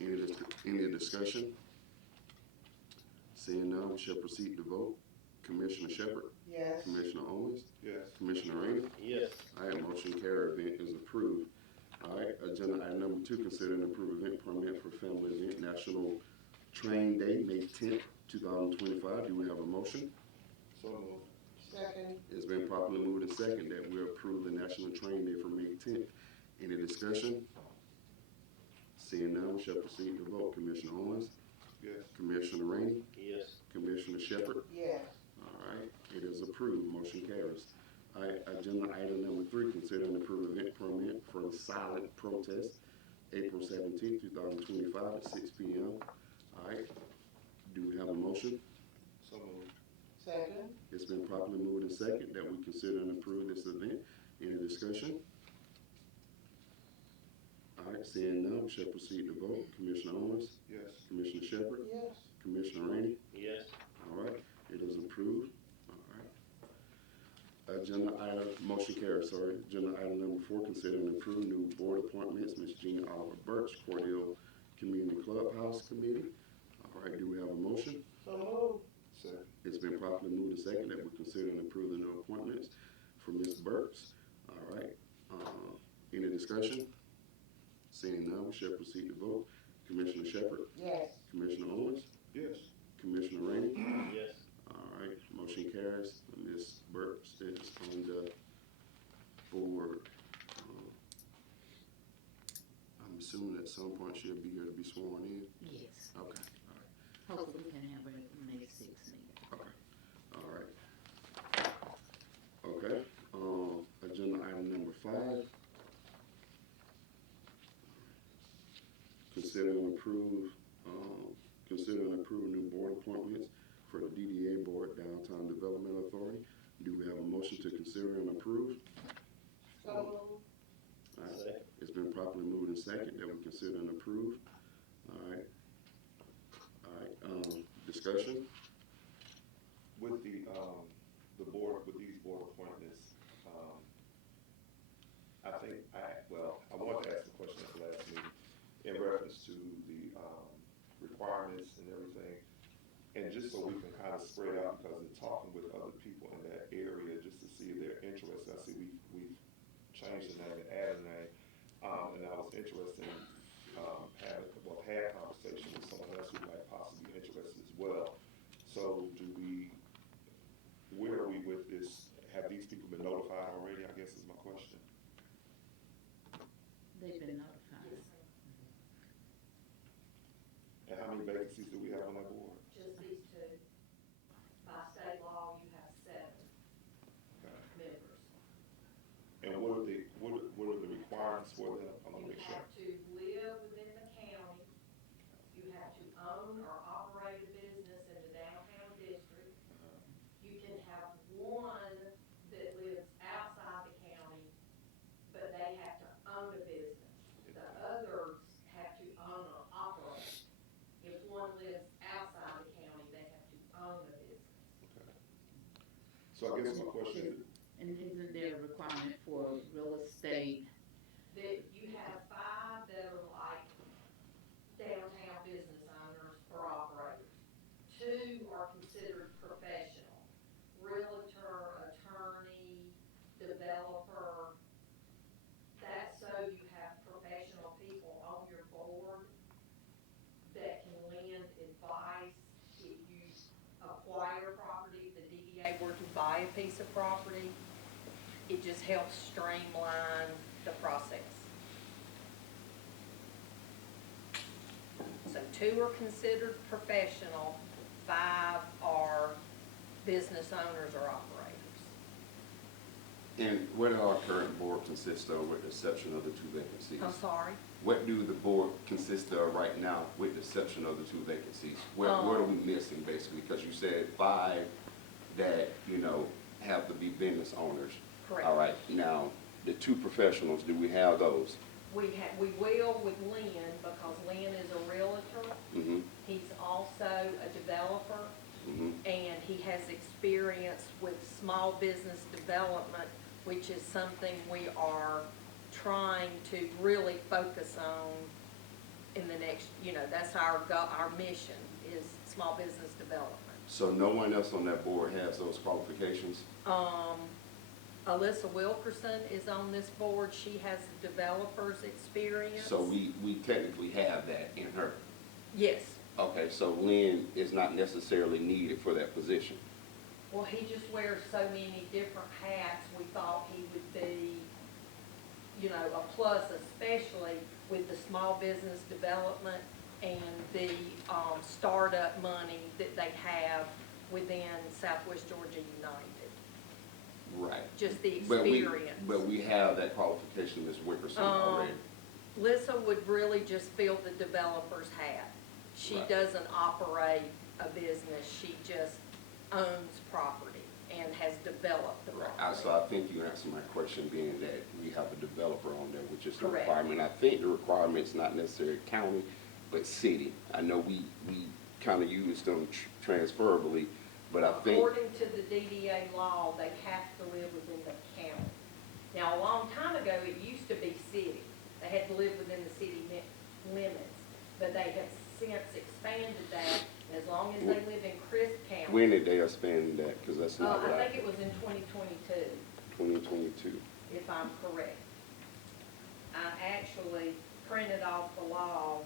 Any discussion? Seeing none, we shall proceed to vote. Commissioner Shepherd? Yes. Commissioner Owens? Yes. Commissioner Rainey? Yes. All right, motion carried. Event is approved. All right, agenda item number 2, consider and approve event permit for Family Event National Train Day, May 10th, 2025. Do we have a motion? So moved. Second. It's been properly moved and second that we approve the National Train Day for May 10th. Any discussion? Seeing none, we shall proceed to vote. Commissioner Owens? Yes. Commissioner Rainey? Yes. Commissioner Shepherd? Yes. All right, it is approved. Motion carries. All right, agenda item number 3, consider and approve event permit for the silent protest, April 17th, 2025 at 6 p.m. All right, do we have a motion? So moved. Second. It's been properly moved and second that we consider and approve this event. Any discussion? All right, seeing none, we shall proceed to vote. Commissioner Owens? Yes. Commissioner Shepherd? Yes. Commissioner Rainey? Yes. All right, it is approved. All right. Agenda item, motion carries, sorry. Agenda item number 4, consider and approve new board appointments. Ms. Jean Oliver Birch, Cordele Community Clubhouse Committee. All right, do we have a motion? So moved. Second. It's been properly moved and second that we consider and approve the new appointments for Ms. Burks. All right, any discussion? Seeing none, we shall proceed to vote. Commissioner Shepherd? Yes. Commissioner Owens? Yes. Commissioner Rainey? Yes. All right, motion carries. Ms. Burks is on the board. I'm assuming at some point she'll be here to be sworn in. Yes. Okay, Hopefully we can have her at the May 6th meeting. all right. Okay, agenda item number 5. Consider and approve new board appointments for the DDA Board Downtown Development Authority. Do we have a motion to consider and approve? So moved. All right. It's been properly moved and second that we consider and approve. All right. Discussion? With the board, with these board appointments, I wanted to ask a question at the last meeting in reference to the requirements and everything. And just so we can kind of spread out, because in talking with other people in that area, just to see if they're interested, I see we've changed the name and added a name. And I was interested in had conversation with someone else who might possibly be interested as well. So where are we with this? Have these people been notified already, I guess is my question. They've been notified. And how many vacancies do we have on that board? Just these 2. By state law, you have 7 members. And what are the requirements for them? I want to make You sure. have to live within the county. You have to own or operate a business in the downtown district. You can have one that lives outside the county, but they have to own a business. The others have to own or operate. If one lives outside the county, they have to own a business. Okay. So I guess my question is, And isn't there a requirement for real estate? That you have 5 that are like downtown business owners or operators. 2 are considered professional, realtor, attorney, developer. That's so you have professional people on your board that can lend advice if you acquire property, if the DDA were to buy a piece of property. It just helps streamline the process. So 2 are considered professional, 5 are business owners or operators. And what does our current board consist of with the exception of the 2 vacancies? I'm sorry. What do the board consist of right now with the exception of the 2 vacancies? What are we missing basically? Because you said 5 that, you know, have to be business owners. Correct. All right, now, the 2 professionals, do we have those? We will with Lynn, because Lynn is a realtor. Mm-hmm. He's also a developer, Mm-hmm. and he has experience with small business development, which is something we are trying to really focus on in the next, you know, that's our mission is small business development. So no one else on that board has those qualifications? Alyssa Wilkerson is on this board. She has the developer's experience. So we technically have that in her. Yes. Okay, so Lynn is not necessarily needed for that position. Well, he just wears so many different hats. We thought he would be, you know, a plus, especially with the small business development and the startup money that they have within Southwest Georgia United. Right. Just the experience. But we have that qualification, Ms. Wickerson, already. Lissa would really just fill the developer's hat. She Right. doesn't operate a business. She just owns property and has developed the property. So I think you answered my question being that we have a developer on there, which is the Correct. requirement. I think the requirement's not necessarily county, but city. I know we kind of use them transferably, but I think. According to the DDA law, they have to live within the county. Now, a long time ago, it used to be city. They had to live within the city limits, but they have since expanded that. As long as they live in Crisp County. When did they expand that? Because that's not what I think it was in 2022. 2022. If I'm correct. I actually printed off the law,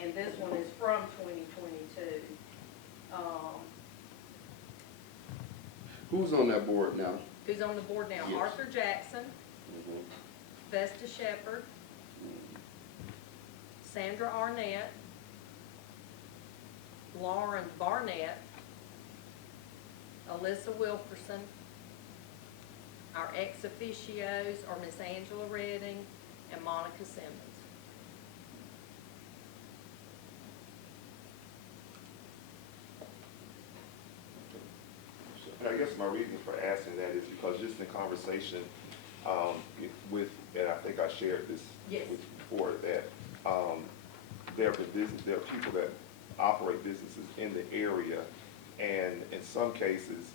and this one is from 2022. Who's on that board now? Who's on the board now? Yes. Arthur Jackson, Mhm. Vesta Shepherd, Sandra Arnett, Lauren Barnett, Alyssa Wilkerson. Our ex officios are Miss Angela Redding and Monica Simmons. And I guess my reason for asking that is because just in conversation with, and I think I shared this Yes. with you before, that there are people that operate businesses in the area, and in some cases,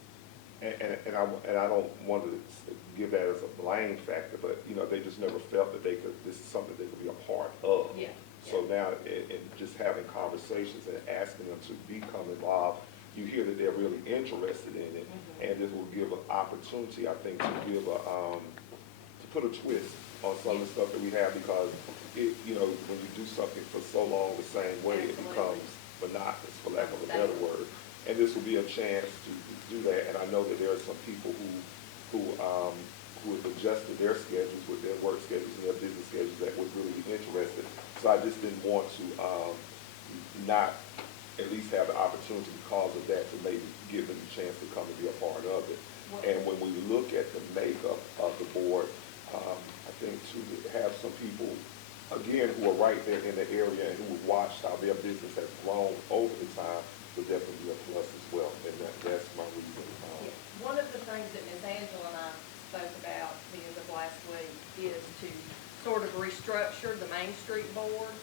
and I don't want to give that as a blame factor, but you know, they just never felt that this is something they could be a part of. Yeah. So now, in just having conversations and asking them to become involved, you hear that they're really interested in it, and this will give an opportunity, I think, to give to put a twist on some of the stuff that we have, because you know, when you do something for so long the same way, it becomes monotonous, for lack of a better word. And this will be a chance to do that, and I know that there are some people who have adjusted their schedules with their work schedules and their business schedules that would really be interested. So I just didn't want to not at least have the opportunity because of that to maybe give them a chance to come and be a part of it. And when we look at the makeup of the board, I think to have some people, again, who are right there in the area and who have watched how their business has grown over the time would definitely be a plus as well. And that's my reason. One of the things that Ms. Angela and I spoke about the end of last week is to sort of restructure the Main Street board.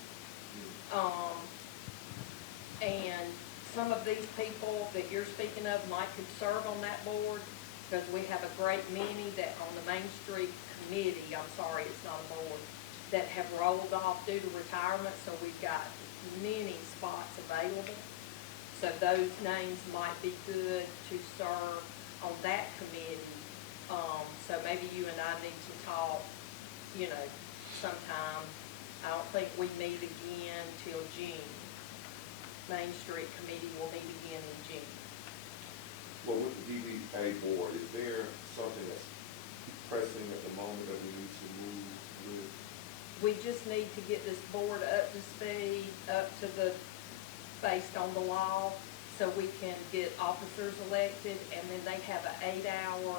And some of these people that you're speaking of might could serve on that board, because we have a great many that on the Main Street committee, I'm sorry, it's not a board, that have rolled off due to retirement, so we've got many spots available. So those names might be good to serve on that committee. So maybe you and I need to talk, you know, sometime. I don't think we meet again till June. Main Street Committee will meet again in June. Well, with the DDA board, is there something that's pressing at the moment that we need to move with? We just need to get this board up to speed, based on the law, so we can get officers elected, and then they have an 8-hour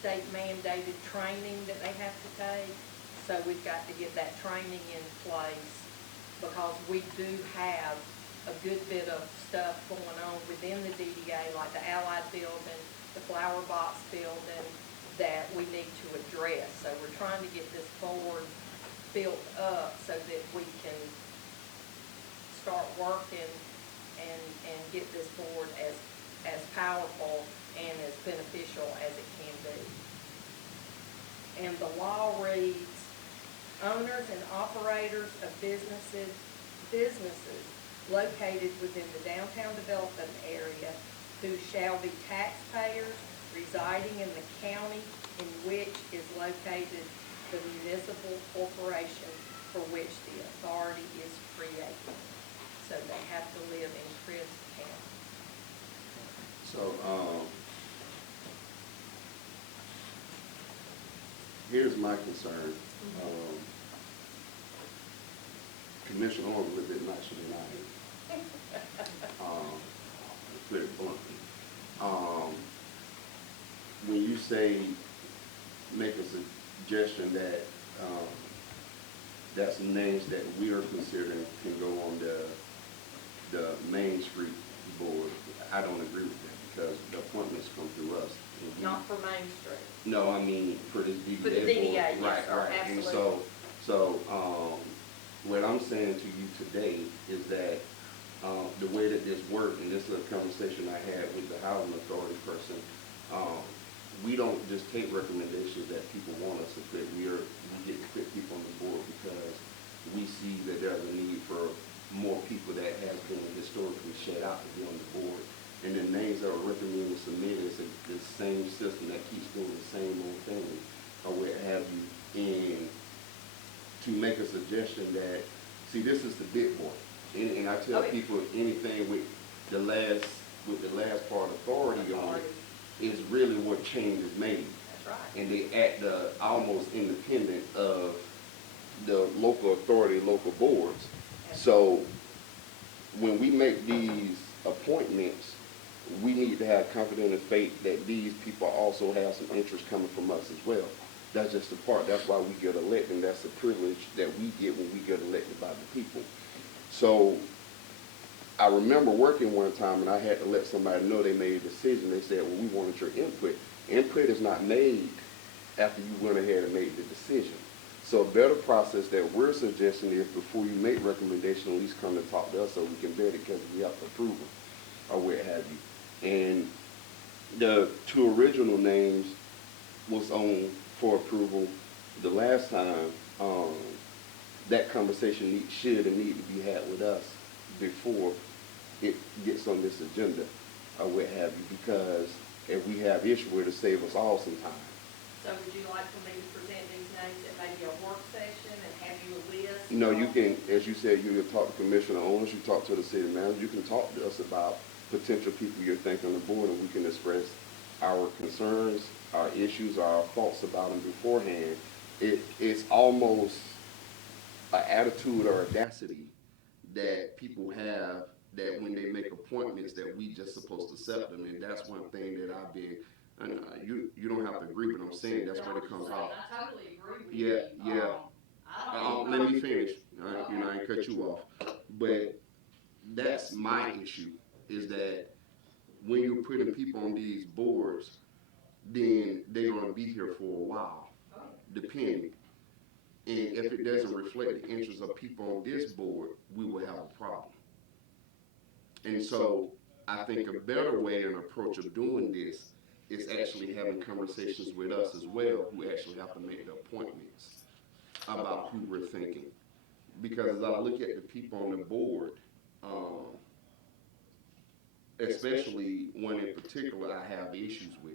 state mandated training that they have to take. So we've got to get that training in place because we do have a good bit of stuff going on within the DDA, like the Allied building, the Flower Box building, that we need to address. So we're trying to get this board built up so that we can start working and get this board as powerful and as beneficial as it can be. And the law reads, owners and operators of businesses located within the downtown development area who shall be taxpayers residing in the county in which is located the municipal corporation for which the authority is created. So they have to live in Crisp County. So, here's my concern. Commissioner Owens a little bit nicer than I am. To put it bluntly. When you say, make a suggestion that that some names that we are considering can go on the Main Street board, I don't agree with that because the appointments come through us. Not for Main Street. No, I mean for this DDA. For the DDA, yes, right, sir, right. absolutely. And so what I'm saying to you today is that the way that this worked, and this is a conversation I had with the housing authority person, we don't just take recommendations that people want us to put. We get to put people on the board because we see that there's a need for more people that has been historically shut out to be on the board. And the names that are recommended and submitted is the same system that keeps doing the same old thing or what have you. And to make a suggestion that, see, this is the big boy. And I tell people anything with the last part authority on it is really what change is made. That's right. And they act almost independent of the local authority, local boards. So when we make these appointments, we need to have confidence and faith that these people also have some interest coming from us as well. That's just the part. That's why we get elected, and that's the privilege that we get when we get elected by the people. So I remember working one time, and I had to let somebody know they made a decision. They said, well, we wanted your input. Input is not made after you went ahead and made the decision. So a better process that we're suggesting is before you make recommendations, at least come and talk to us so we can vet it because we have to approve them or what have you. And the two original names was on for approval the last time. That conversation should and need to be had with us before it gets on this agenda or what have you, because if we have issue with it, save us all some time. So would you like for me to present these names at maybe a work session and have you a list? No, you can, as you said, you can talk to commissioner owners, you talk to the city manager, you can talk to us about potential people you're thinking on the board, and we can express our concerns, our issues, our thoughts about them beforehand. It's almost an attitude or audacity that people have that when they make appointments that we just supposed to accept them, and that's one thing that I've been, and you don't have to agree, but I'm saying that's where it comes out. I totally agree with you. Yeah. Let me finish. I ain't cut you off, but that's my issue, is that when you're putting people on these boards, then they're going to be here for a while, depending. And if it doesn't reflect the interests of people on this board, we will have a problem. And so I think a better way and approach of doing this is actually having conversations with us as well, who actually have to make the appointments about who we're thinking. Because as I look at the people on the board, especially one in particular I have issues with.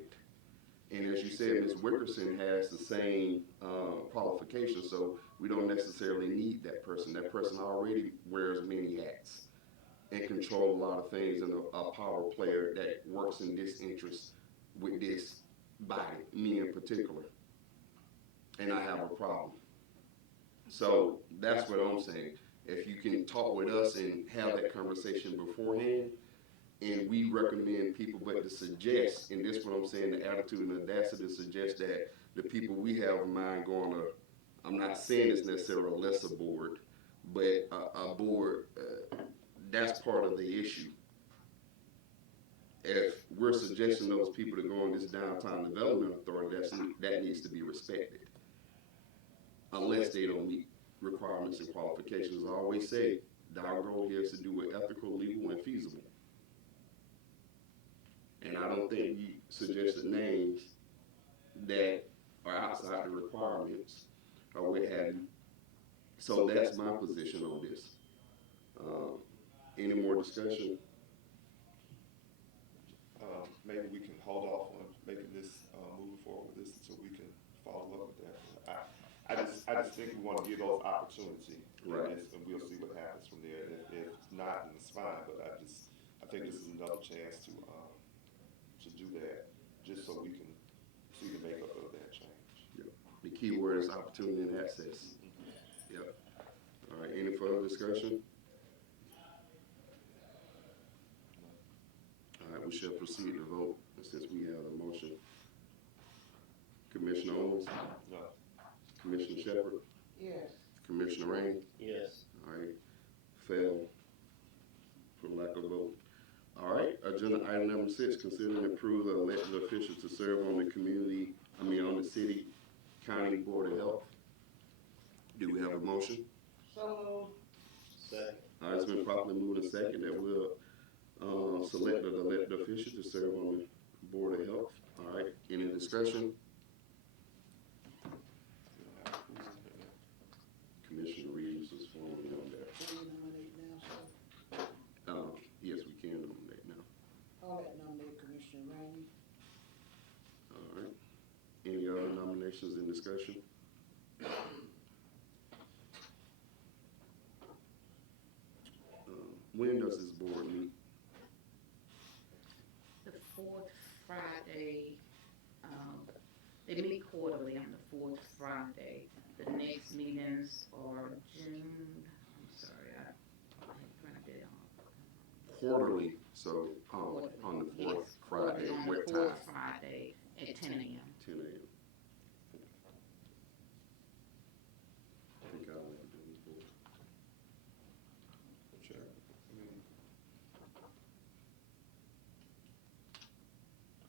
And as you said, Ms. Wickerson has the same qualifications, so we don't necessarily need that person. That person already wears many hats and control a lot of things, and a power player that works in this interest with this body, me in particular. And I have a problem. So that's what I'm saying. If you can talk with us and have that conversation beforehand, and we recommend people, but to suggest, and this what I'm saying, the attitude and audacity to suggest that the people we have in mind going to, I'm not saying it's necessarily a lesser board, but a board, that's part of the issue. If we're suggesting those people to go on this downtown development authority, that needs to be respected, unless they don't meet requirements and qualifications. I always say, our goal here is to do it ethical, legal, and feasible. And I don't think you suggested names that are outside the requirements or what have you. So that's my position on this. Any more discussion? Maybe we can hold off on making this, moving forward with this until we can follow up with that. I just think we want to give those opportunity. Right. And we'll see what happens from there. If not, then it's fine, but I think this is another chance to do that, just so we can see the makeup of that change. Yep. The key word is opportunity and access. Yep. All right, any further discussion? All right, we shall proceed to vote since we have a motion. Commissioner Owens? No. Commissioner Shepard? Yes. Commissioner Rainey? Yes. All right, fail for lack of vote. All right, agenda item number 6, consider and approve the elected officials to serve on the on the city, county board of health. Do we have a motion? So Second. All right, it's been properly moved and second that we'll select the elected officials to serve on the board of health. All right, any discussion? Commissioner Reeves was formerly on that. Can we nominate now, sir? Yes, we can nominate now. I'll let nominate Commissioner Rainey. All right. Any other nominations in discussion? When does this board meet? The fourth Friday, they meet quarterly on the fourth Friday. The next meetings are June, I'm sorry, I printed it off. Quarterly, so on the fourth Yes, Friday, on what the time? fourth Friday at 10 a.m. 10 a.m. I think I'll let you do this board. Sure.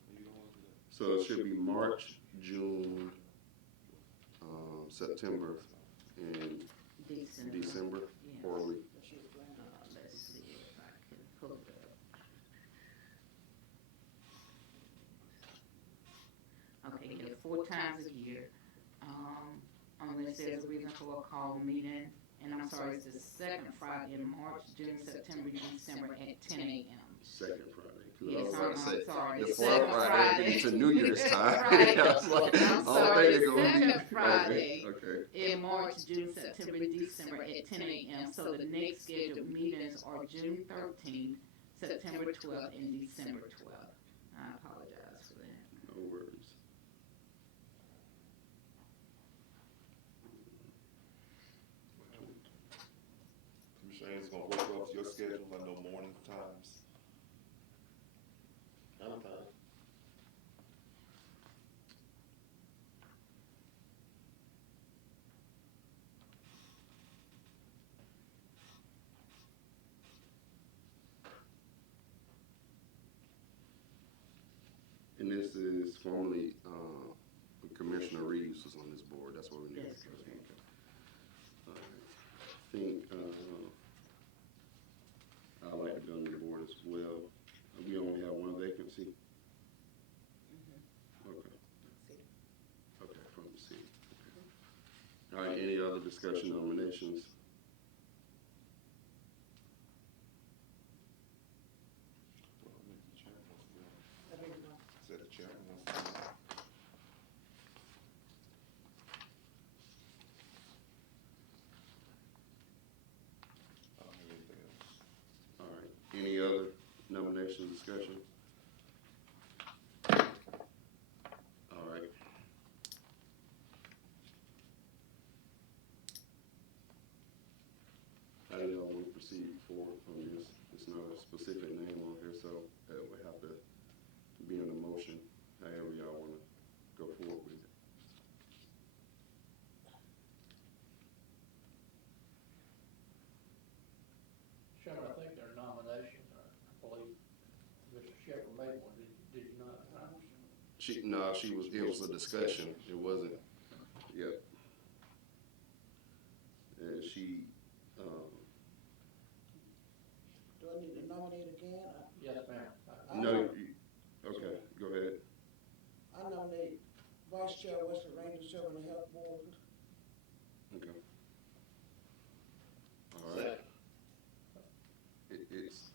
You don't want to do that. So it should be March, June, September, and December Yes. quarterly. Let's see if I can pull it up. Okay, yeah, 4 times a year. Unless there's a reason for a call meeting, and I'm sorry, it's the second Friday in March, June, September, December at 10 a.m. Second Friday. 'Cause Yes, I was about to say, sorry, the the fourth second Friday into New Year's time. Right. I was like, I I'm don't sorry, think the they're gonna be. second Friday Okay. in March, June, September, December at 10 a.m. So the next scheduled meetings are June 13th, September 12th, and December 12th. I apologize for that. No worries. Commissioner Rainey's gonna work off your schedule. I know morning times. I'm fine. And this is formerly, Commissioner Reeves was on this board, that's what we need. That's correct. Okay. I think, I'd like to be on the board as well. We only have one vacancy. Okay. Okay, from the city. Okay. All right, any other discussion nominations? Well, I mean, the chairman wants to do it. I beg your pardon? Said the chairman wants to do it. I don't have anything else. All right, any other nomination discussion? All right. How do y'all want to proceed forward on this? It's not a a specific name on here, so it would have to be in the motion, however y'all wanna go forward with it. Chairman, I think there are nominations, I believe Mr. Shepherd made one, did you not? It was a discussion, it wasn't, yep. And she, Do I need to nominate again? Yes, ma'am. no, okay, go ahead. I nominate Vice Chair Wesley Rainey to serve on the Health Board. Okay. All right.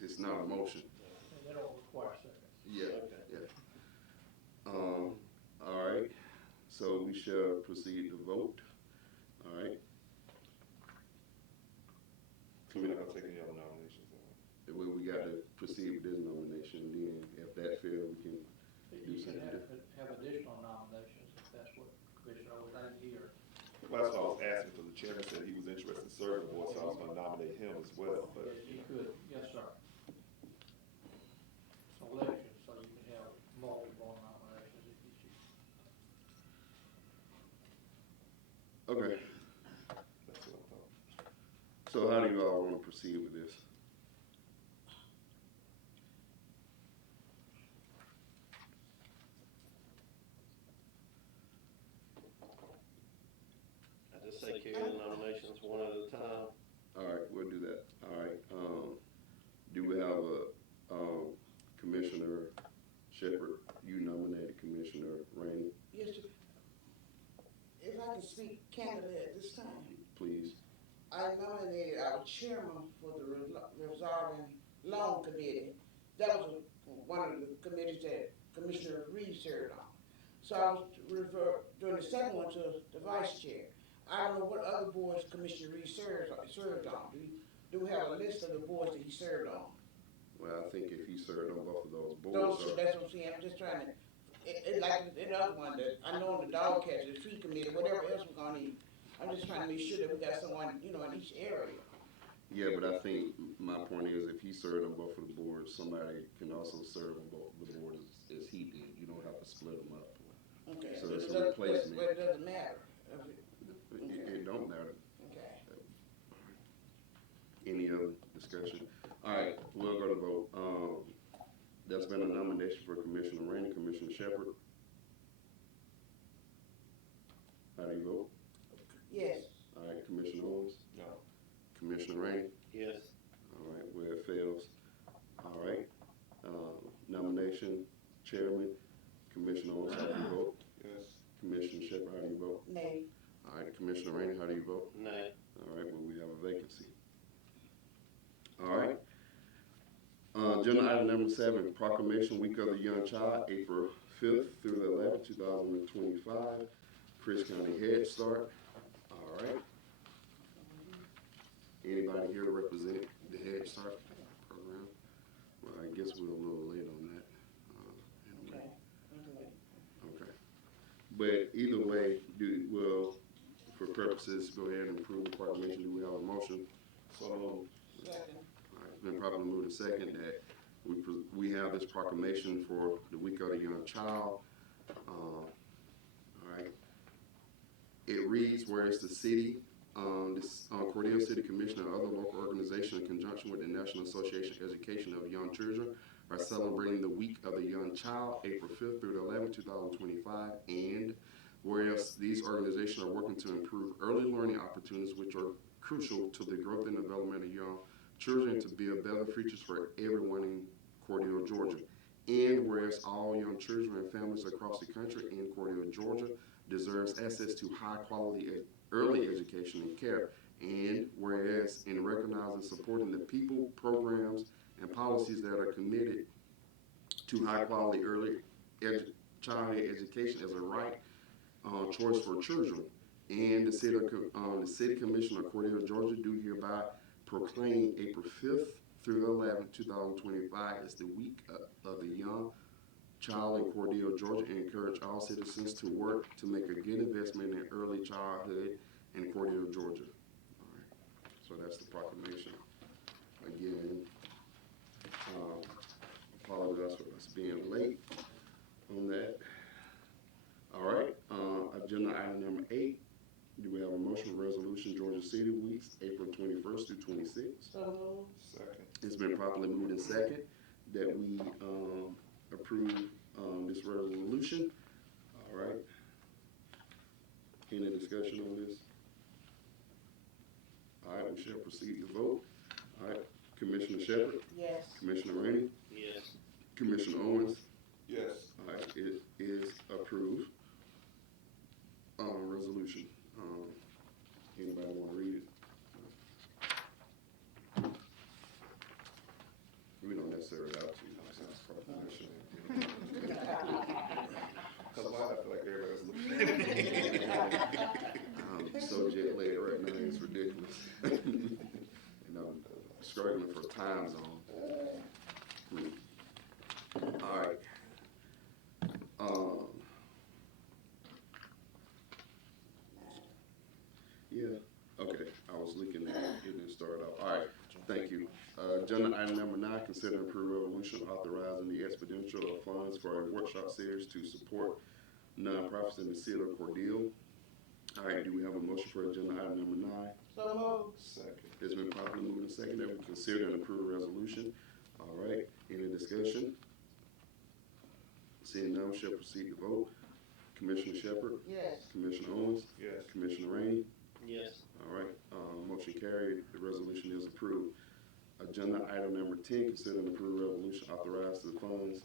It's not a motion. And they don't require seconds. Yeah, yeah. All right, so we shall proceed to vote. All right. We're not gonna take any other nominations. We got to proceed with this nomination, then if that fails, we can do You can something different. have additional nominations if that's what Commissioner O'Donnell here. Well, that's what I was asking, because the chairman said he was interested in serving the board, so I was gonna nominate him as well, but. Yes, you could, yes, sir. It's an election, so you can have multiple nominations if you choose. Okay, That's what I thought. so how do you all want to proceed with this? I just say carry the nominations one at a time. All right, we'll do that. All right, do we have a, Commissioner Shepherd, you nominated Commissioner Rainey, Yes, sir. If I can speak candidly at this time, please? I nominated our chairman for the resolving loan committee. That was one of the committees that Commissioner Reed served on. So I was doing the second one to the vice chair. I don't know what other boards Commissioner Reed served on. Do we have a list of the boards that he served on? Well, I think if he served on both of those boards. That's what I'm saying. I'm just trying to, like the other one, that I know on the dog catcher, the tree committee, whatever else we're gonna need. I'm just trying to make sure that we got someone, in each area. Yeah, but I think my point is if he served on both of the boards, somebody can also serve on both of the boards as he did. You don't have to split them up. Okay. So it's a replacement. But it doesn't matter. It don't matter. Okay. Any other discussion? All right, we'll go to vote. There's been a nomination for Commissioner Rainey, Commissioner Shepherd. How do you vote? Yes. All right, Commissioner Owens? No. Commissioner Rainey? Yes. All right, well, it fails. All right, nomination, Chairman, Commissioner Owens, how do you vote? Yes. Commissioner Shepherd, how do you vote? Nay. All right, Commissioner Rainey, how do you vote? Nay. All right, well, we have a vacancy. All right. Agenda item number 7, proclamation week of the young child, April 5th through the 11th, 2025. Chris County Head Start. All right. Anybody here to represent the Head Start program? Well, I guess we're a little late on that. Anyway. Okay. But either way, for purposes, go ahead and approve the proclamation. Do we have a motion? So Second. All right, it's been properly moved and second that we have this proclamation for the week of the young child. All right. It reads, whereas the city, Cordele City Commission and other local organizations in conjunction with the National Association of Education of Young Children are celebrating the week of the young child, April 5th through the 11th, 2025, and whereas these organizations are working to improve early learning opportunities which are crucial to the growth and development of young children to build better futures for everyone in Cordele, Georgia. And whereas all young children and families across the country in Cordele, Georgia deserves access to high quality early education and care. And whereas in recognizing and supporting the people, programs, and policies that are committed to high quality early childhood education as a right choice for children. And the City Commission of Cordele, Georgia do hereby proclaim April 5th through the 11th, 2025 as the week of the young child in Cordele, Georgia, and encourage all citizens to work to make a good investment in early childhood in Cordele, Georgia. All right, so that's the proclamation. Again, agenda item number 8. Do we have a motion for resolution Georgia City Weeks, April 21st through 26th? So moved. Second. It's been properly moved in second that we approve this resolution. All right. Any discussion on this? All right, we shall proceed to vote. All right, Commissioner Shepard, Yes. Commissioner Rainey, Yes. Commissioner Owens. Yes. All right, it is approved. Resolution. Anybody want to read it? We don't necessarily have to. It's proclamation. Cause why I feel like everybody's looking at me. I'm so jet lagged right now, it's ridiculous. And I'm struggling for time zone. All right. Yeah, okay, I was looking at it, it didn't start off. All right, thank you. Agenda item number 9, consider and approve resolution authorizing the expenditure of funds for a workshop series to support nonprofits in the city of Cordele. All right, do we have a motion for agenda item number 9? So moved. Second. It's been properly moved and seconded that we consider and approve resolution. All right, any discussion? Seeing none, we shall proceed to vote. Commissioner Shepard, Yes. Commissioner Owens, Yes. Commissioner Rainey. Yes. All right, motion carried, the resolution is approved. Agenda item number 10, consider and approve resolution authorizing the funds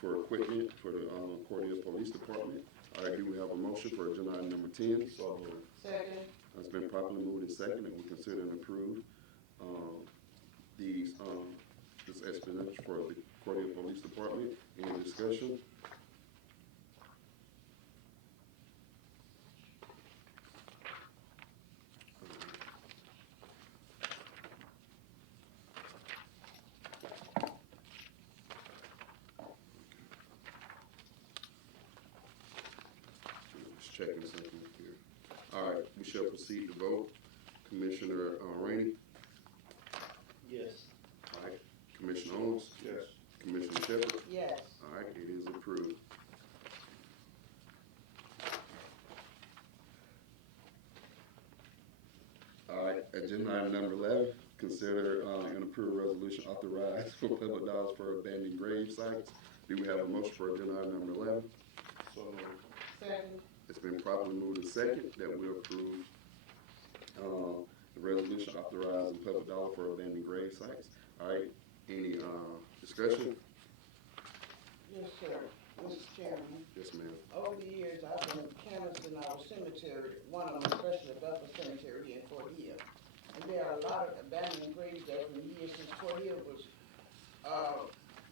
for equipment for the Cordele Police Department. All right, do we have a motion for agenda item number 10? So moved. Second. It's been properly moved and seconded, and we consider and approve these, this expenditure for the Cordele Police Department. Any discussion? Just checking something here. All right, we shall proceed to vote. Commissioner Rainey. Yes. All right, Commissioner Owens. Yes. Commissioner Shepard. Yes. All right, it is approved. All right, agenda item number 11, consider and approve resolution authorized for public dollars for abandoned grave sites. Do we have a motion for agenda item number 11? So moved. Second. It's been properly moved and second that we approve the resolution authorizing public dollar for abandoned grave sites. All right, any discussion? Yes, sir. Mr. Chairman, Yes, ma'am. over the years, I've been canvassing our cemetery, one of them especially Bethel Cemetery here in Fort Hill. And there are a lot of abandoned graves there from years since Fort Hill was,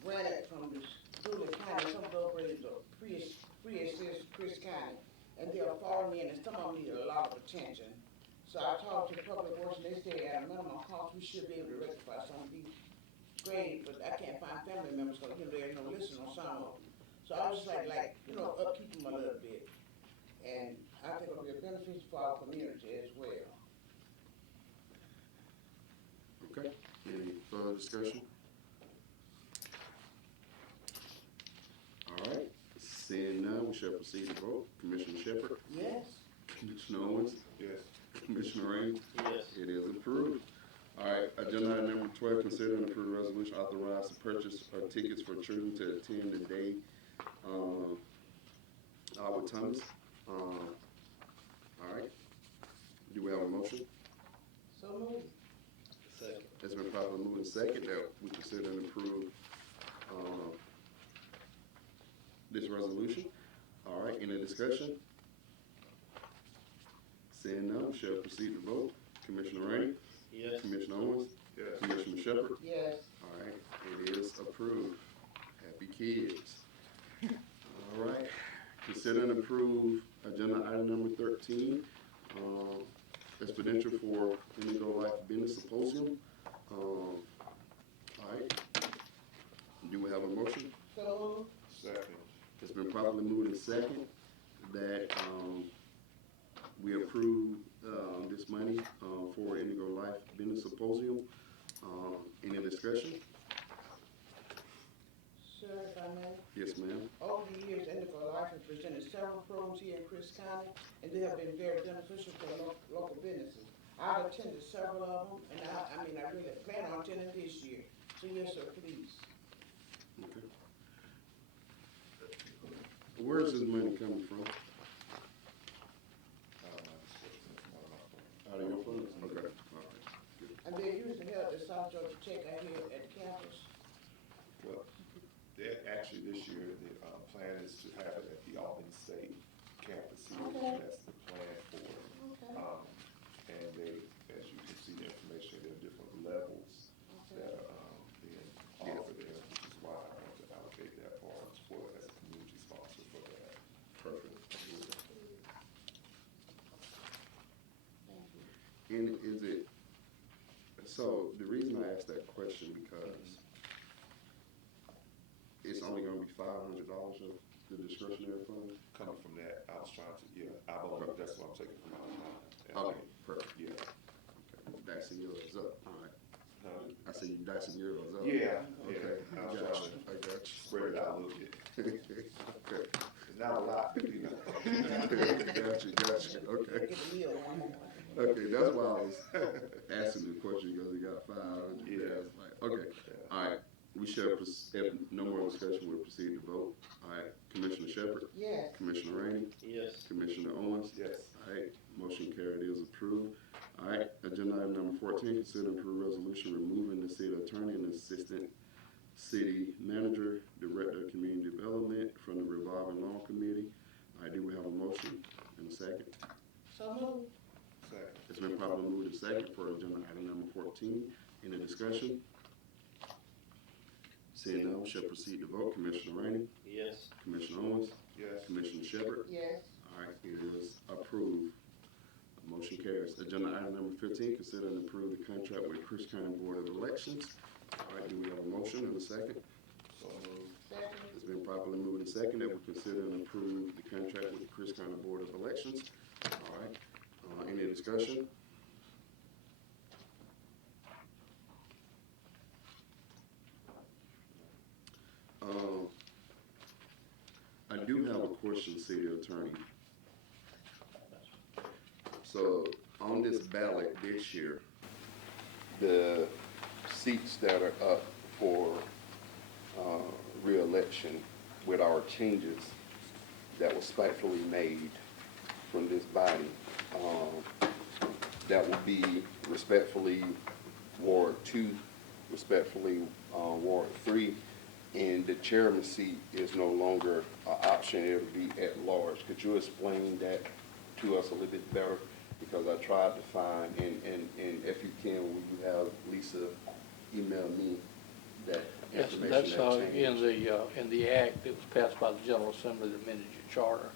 rented from the Dooley County. Some of those graves are pre-existing Chris County. And they are falling in, and some of them need a lot of attention. So I talked to Public Works, and they said at a minimum cost, we should be able to rectify some of these graves, but I can't find family members, because, there's no listen on some of them. So I was just like, upkeep them a little bit. And I think it'll be a benefit for our community as well. Okay, any further discussion? All right, seeing none, we shall proceed to vote. Commissioner Shepard, Yes. Commissioner Owens, Yes. Commissioner Rainey. Yes. It is approved. All right, agenda item number 12, consider and approve resolution authorized to purchase tickets for children to attend the day with Thomas. All right, do we have a motion? So moved. Second. It's been properly moved and second that we consider and approve this resolution. All right, any discussion? Seeing none, we shall proceed to vote. Commissioner Rainey. Yes. Commissioner Owens. Yes. Commissioner Shepard. Yes. All right, it is approved. Happy kids. All right, consider and approve agenda item number 13, expenditure for Indigo Life Business Symposium. All right, do we have a motion? So moved. Second. It's been properly moved and second that we approve this money for Indigo Life Business Symposium. Any discussion? Sir, if I may. Yes, ma'am. Over the years, Indigo Life has presented several programs here in Chris County, and they have been very beneficial to local businesses. I've attended several of them, and I really plan on attending this year. So yes, sir, please. Okay. Where is this money coming from? Out of your funds? Okay, all right. Good. And they usually have the South Georgia Tech out here at the campus. Well, actually this year, the plan is to have it at the Albany State campus here. Okay. That's the plan for it. Okay. And they, as you can see the information, there are different levels that are being offered there, which is why I want to allocate that part for as a community sponsor for that. Perfect. And is it, so the reason I asked that question because it's only gonna be $500 of the discretionary fund? Coming from that, I was trying to, that's what I'm taking from my mind. Okay, perfect. Yeah. Okay, dicing yours up, all right. Huh? I see you dicing yours up. Yeah, Okay, yeah. I was got trying you, to I got you. spread it out a little bit. Okay. It's not a lot, but you know. Got you, okay. Get the meal one. Okay, that's why I was asking the question, because we got 500. Yeah. It's like, okay, all right. We shall, if no more discussion, we'll proceed to vote. All right, Commissioner Shepherd? Yes. Commissioner Rainey? Yes. Commissioner Owens? Yes. All right, motion carried is approved. All right, agenda item number 14, consider and approve resolution removing the city attorney and assistant city manager, director of community development from the revolving loan committee. All right, do we have a motion and a second? So moved. Second. It's been properly moved and second for agenda item number 14. Any discussion? Seeing none, we shall proceed to vote. Commissioner Rainey? Yes. Commissioner Owens? Yes. Commissioner Shepherd? Yes. All right, it is approved. Motion carries. Agenda item number 15, consider and approve the contract with Chris County Board of Elections. All right, do we have a motion and a second? So moved. Second. It's been properly moved and second that we consider and approve the contract with the Chris County Board of Elections. All right, any discussion? I do have a question, City Attorney. So on this ballot this year, the seats that are up for re-election with our changes that was spitefully made from this body, that will be respectfully Ward 2, respectfully Ward 3, and the chairman seat is no longer an option, it'll be at large. Could you explain that to us a little bit better? Because I tried to find, and if you can, will you have Lisa email me that Yes, information that's that changed? in the act that was passed by the General Assembly that amended your charter.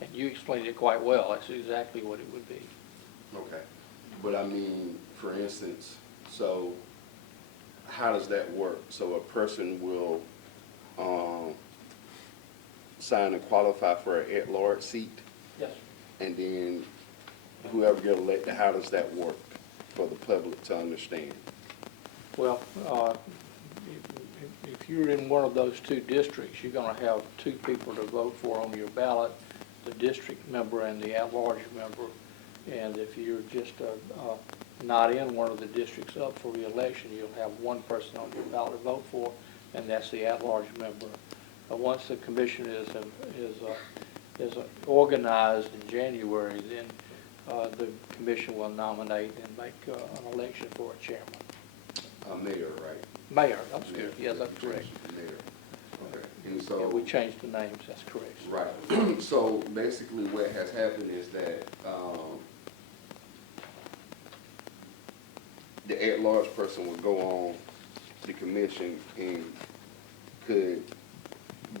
And you explained it quite well. That's exactly what it would be. Okay, but I mean, for instance, so how does that work? So a person will sign and qualify for an at-large seat, Yes. and then whoever gets elected, how does that work for the public to understand? Well, if you're in one of those two districts, you're gonna have two people to vote for on your ballot, the district member and the at-large member. And if you're just not in one of the districts up for re-election, you'll have one person on your ballot to vote for, and that's the at-large member. Once the commission is organized in January, then the commission will nominate and make an election for a chairman. Mayor, right? Mayor, I'm sorry, yes, that's correct. Mayor, okay. And Yeah, so, we changed the names, that's correct. right, so basically what has happened is that the at-large person would go on the commission and could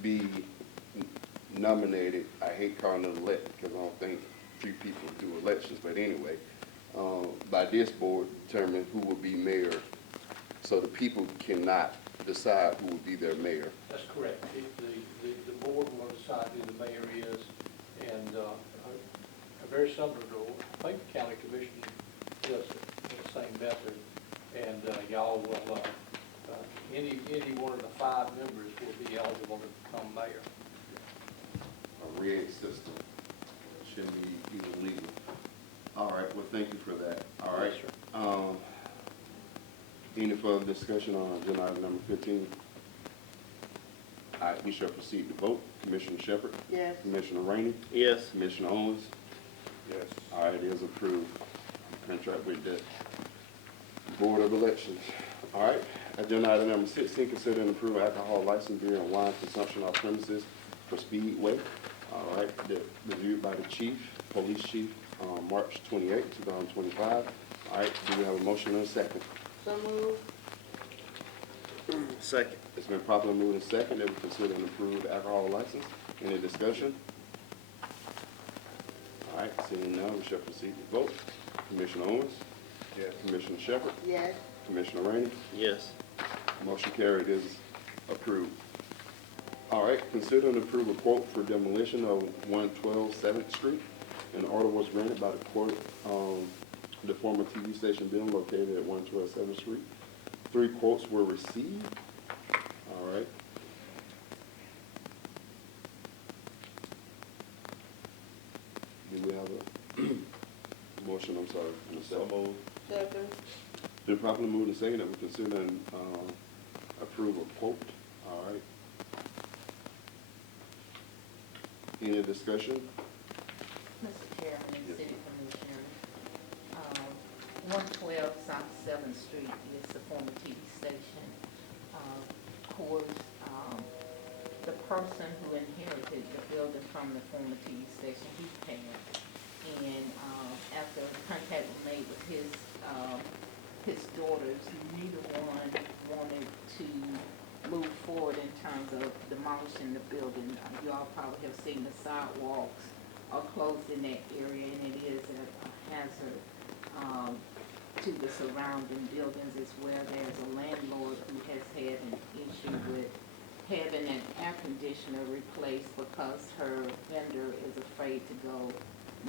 be nominated. I hate calling it elected because I don't think few people do elections, but anyway, by this board determine who will be mayor. So the people cannot decide who will be their mayor. That's correct. The board will decide who the mayor is, and very similar to, I think the county commission does the same method, and y'all will, any one of the 5 members will be eligible to become mayor. A rigged system shouldn't be even legal. All right, well, thank you for that. All right. Yes, sir. Any further discussion on agenda item number 15? All right, we shall proceed to vote. Commissioner Shepherd? Yes. Commissioner Rainey? Yes. Commissioner Owens? Yes. All right, it is approved. Contract with the Board of Elections. All right, agenda item number 16, consider and approve alcohol license, beer and wine consumption off premises for Speedway. All right, reviewed by the chief, police chief, March 28, 2025. All right, do we have a motion and a second? So moved. Second. It's been properly moved and second that we consider and approve the alcohol license. Any discussion? All right, seeing none, we shall proceed to vote. Commissioner Owens? Yes. Commissioner Shepherd? Yes. Commissioner Rainey? Yes. Motion carried is approved. All right, consider and approve a quote for demolition of 112 7th Street. An order was granted by the court, the former TV station building located at 112 7th Street. 3 quotes were received. All right. Do we have a motion? I'm sorry. So moved. Second. Been properly moved and seconded that we consider and approve a quote. All right. Any discussion? Mr. Chairman and City Commissioners, 112 South 7th Street is the former TV station. Of course, the person who inherited the building from the former TV station, he passed. And after contact was made with his daughters, neither one wanted to move forward in terms of demolishing the building. You all probably have seen the sidewalks are closed in that area, and it is a hazard to the surrounding buildings as well. There's a landlord who has had an issue with having an air conditioner replaced because her vendor is afraid to go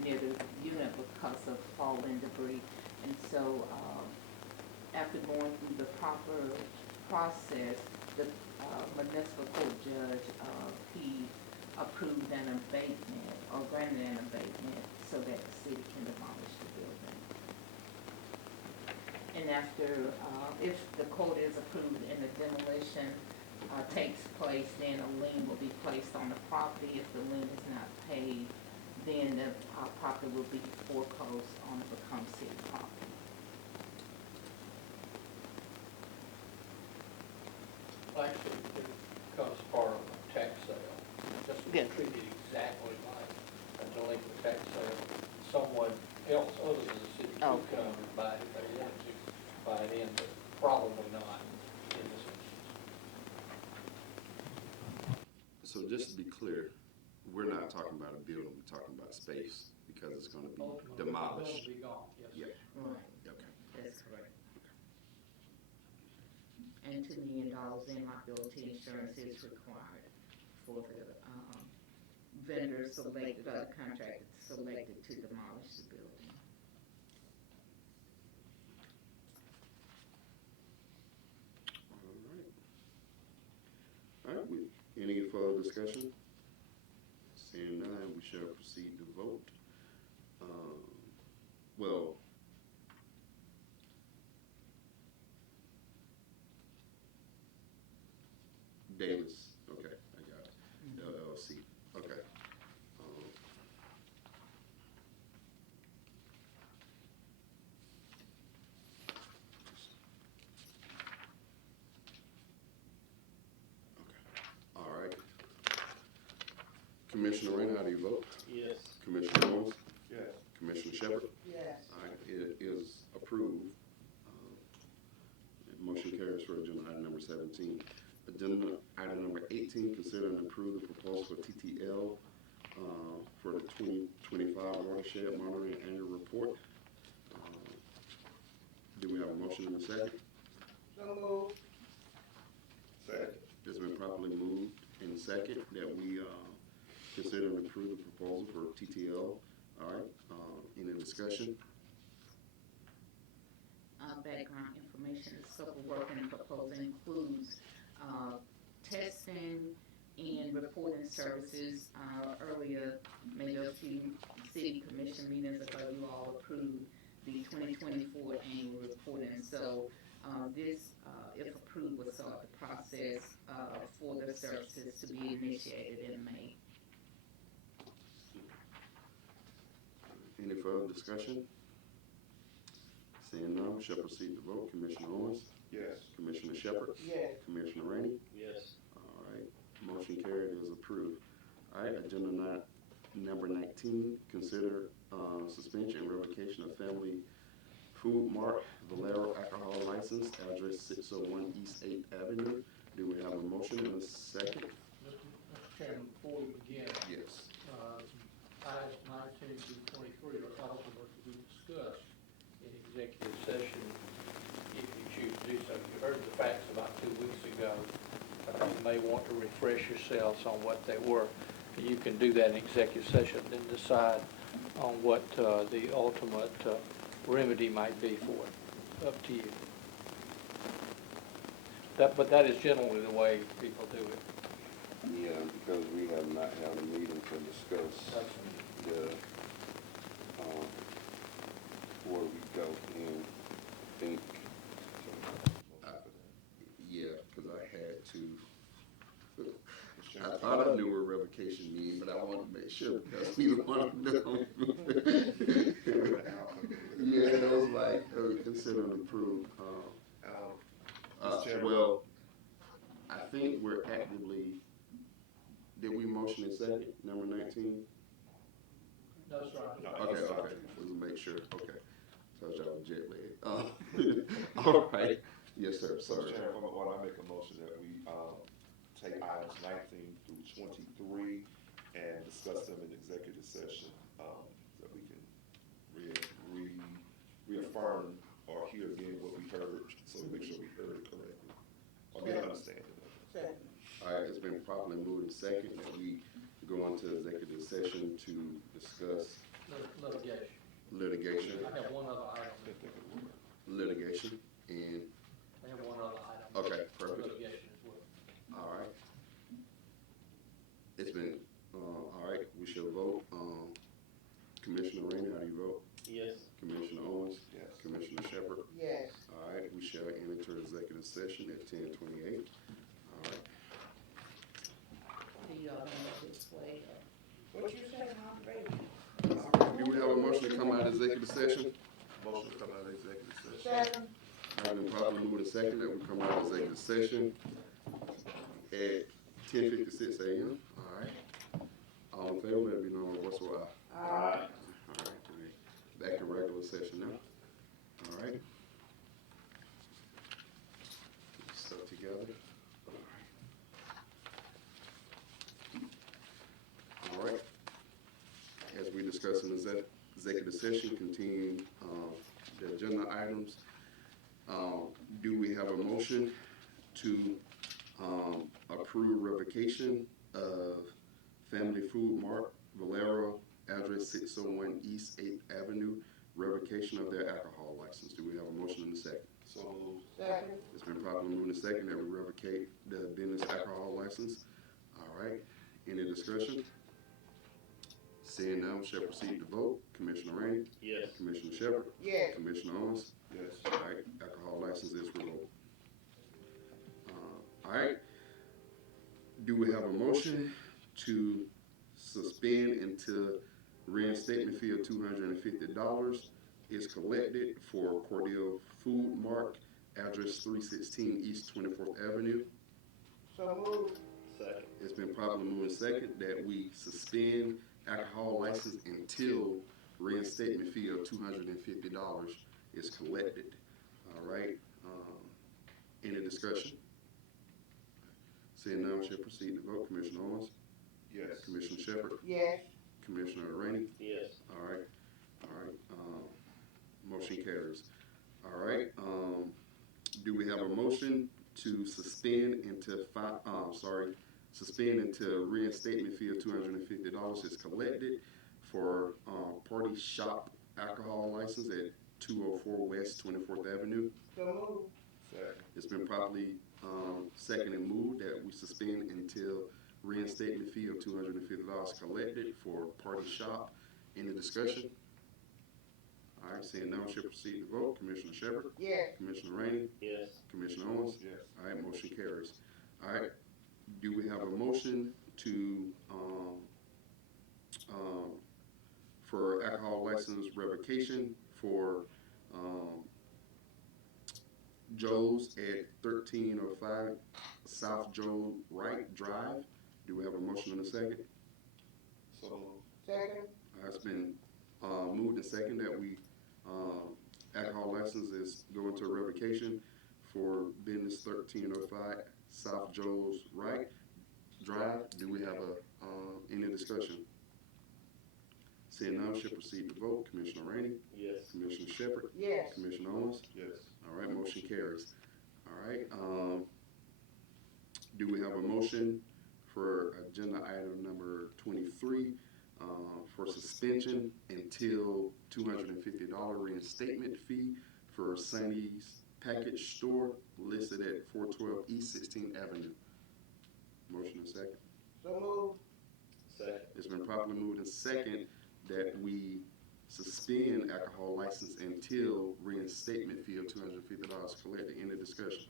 near the unit because of falling debris. And so after going through the proper process, the municipal court judge, he approved an abatement or granted an abatement so that the city can demolish the building. And after, if the court is approved and the demolition takes place, then a lien will be placed on the property. If the lien is not paid, then the property will be foreclosed on to become city property. Actually, it becomes part of a tax sale. Just treated exactly like a delinquent tax sale. Someone else other than the city could come and buy it if they wanted to buy it in, but probably not in this instance. So just to be clear, we're not talking about a building, we're talking about space because it's going to be demolished. Be gone, yes. Yeah. Right. Okay. That's correct. And $2 million in liability insurance is required for the vendor selected, contractor selected to demolish the building. All right, any further discussion? Seeing none, we shall proceed to vote. Well, Davis, okay, I got it. LLC, okay. All right. Commissioner Rain, how do you vote? Yes. Commissioner Owens? Yes. Commissioner Shepherd? Yes. All right, it is approved. Motion carries for agenda item number 17. Agenda item number 18, consider and approve the proposal for TTL for the 2025 watershed monitoring annual report. Do we have a motion in a second? So moved. Second. It's been properly moved in second that we consider and approve the proposal for TTL. All right, any discussion? Background information, the scope of work in the proposal includes testing and reporting services. Earlier, maybe a few city commission meetings ago, you all approved the 2024 annual reporting. So this, if approved, will start the process for the services to be initiated in May. Any further discussion? Seeing none, we shall proceed to vote. Commissioner Owens? Yes. Commissioner Shepard? Yes. Commissioner Rainey? Yes. All right, motion carried is approved. All right, agenda number 19, consider suspension and revocation of Family Food Mart Valero alcohol license, address 601 East 8th Avenue. Do we have a motion and a second? Mr. Chairman, before we begin, Yes. items 19 through 23 are eligible to be discussed in executive session if you choose to do so. You heard the facts about 2 weeks ago. You may want to refresh yourselves on what they were. You can do that in executive session, then decide on what the ultimate remedy might be for it. Up to you. But that is generally the way people do it. Yeah, because we have not had a meeting to discuss the where we go and think. Yeah, because I had to. I thought I knew where revocation means, but I wanted to make sure because we don't want to know. Yeah, it was like consider and approve. Well, I think we're actively. Did we motion in second, number 19? No, sir. Okay, let's make sure, okay. Told y'all was jet lag. All right, yes, sir, sorry. Mr. Chairman, I make a motion that we, take items 19 through 23 and discuss them in executive session, that we can reaffirm or hear again what we heard, so we make sure we heard it correctly, or get an understanding of it. All right, it's been properly moved and second that we go into executive session to discuss litigation. I have one other item. Litigation and. I have one other item. Okay, perfect. Litigation as well. All right. It's been, all right, we shall vote. Commissioner Rainey, how do you vote? Yes. Commissioner Owens? Yes. Commissioner Shepard? Yes. All right, we shall enter executive session at 10:28. All right. Do y'all want this way? What you say, moderator? Do we have a motion to come out of executive session? Motion to come out of executive session. Second. I've been properly moved and second that we come out of executive session at 10:56 a.m. All right. All in favor, let it be known by voice of aye. Aye. All right. Back in regular session now. All right. Stuff together. All right. As we discuss in the executive session, continuing the agenda items, do we have a motion to approve revocation of Family Food Mart Valero, address 601 East 8th Avenue, revocation of their alcohol license? Do we have a motion in a second? So moved. Second. It's been properly moved in second that we revocate the business alcohol license. All right, any discussion? Seeing none, we shall proceed to vote. Commissioner Rainey? Yes. Commissioner Shepard? Yes. Commissioner Owens? Yes. All right, alcohol license is revoked. All right, do we have a motion to suspend until reinstatement fee of $250 is collected for Cordele Food Mart, address 316 East 24th Avenue? So moved. Second. It's been properly moved and second that we suspend alcohol license until reinstatement fee of $250 is collected. All right, any discussion? Seeing none, we shall proceed to vote. Commissioner Owens? Yes. Commissioner Shepard? Yes. Commissioner Rainey? Yes. All right, motion carries. All right, do we have a motion to suspend until suspend until reinstatement fee of $250 is collected for Party Shop alcohol license at 204 West 24th Avenue? So moved. Second. It's been properly second and moved that we suspend until reinstatement fee of $250 collected for party shop. Any discussion? All right, seeing none, shall proceed to vote. Commissioner Shepard? Yes. Commissioner Rainey? Yes. Commissioner Owens? Yes. All right, motion carries. All right, do we have a motion to, for alcohol license revocation for, Joe's at 1305 South Joe Wright Drive? Do we have a motion and a second? So moved. Second. It's been moved and second that we, alcohol license is going to revocation for business 1305 South Joe's Right Drive. Do we have any discussion? Seeing none, shall proceed to vote. Commissioner Rainey? Yes. Commissioner Shepard? Yes. Commissioner Owens? Yes. All right, motion carries. All right, do we have a motion for agenda item number 23, for suspension until $250 reinstatement fee for Sunny's Package Store listed at 412 East 16th Avenue? Motion and second. So moved. Second. It's been properly moved and second that we suspend alcohol license until reinstatement fee of $250 collected. Any discussion?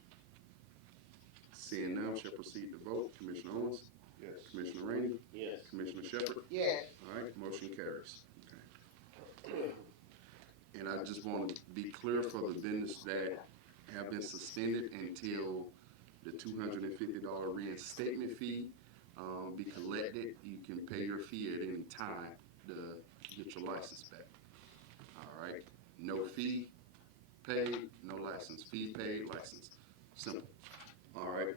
Seeing none, shall proceed to vote. Commissioner Owens? Yes. Commissioner Rainey? Yes. Commissioner Shepard? Yes. All right, motion carries. Okay. And I just want to be clear for the business that have been suspended until the $250 reinstatement fee be collected. You can pay your fee at any time to get your license back. All right, no fee paid, no license. Fee paid, license. Simple. All right.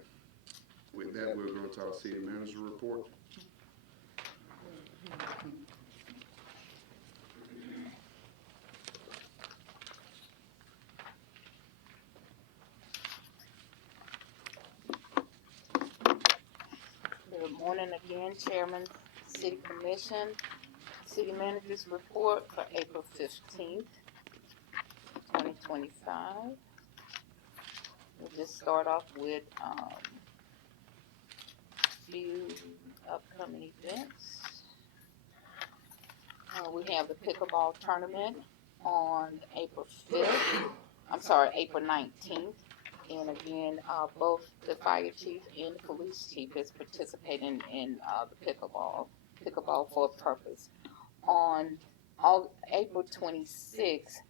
With that, we'll go to our city manager report. Good morning again, Chairman, City Commission, City Manager's Report for April 15th, 2025. We'll just start off with few upcoming events. We have the pickleball tournament on April 19th. And again, both the fire chief and the police chief is participating in the pickleball for a purpose. On April 26th,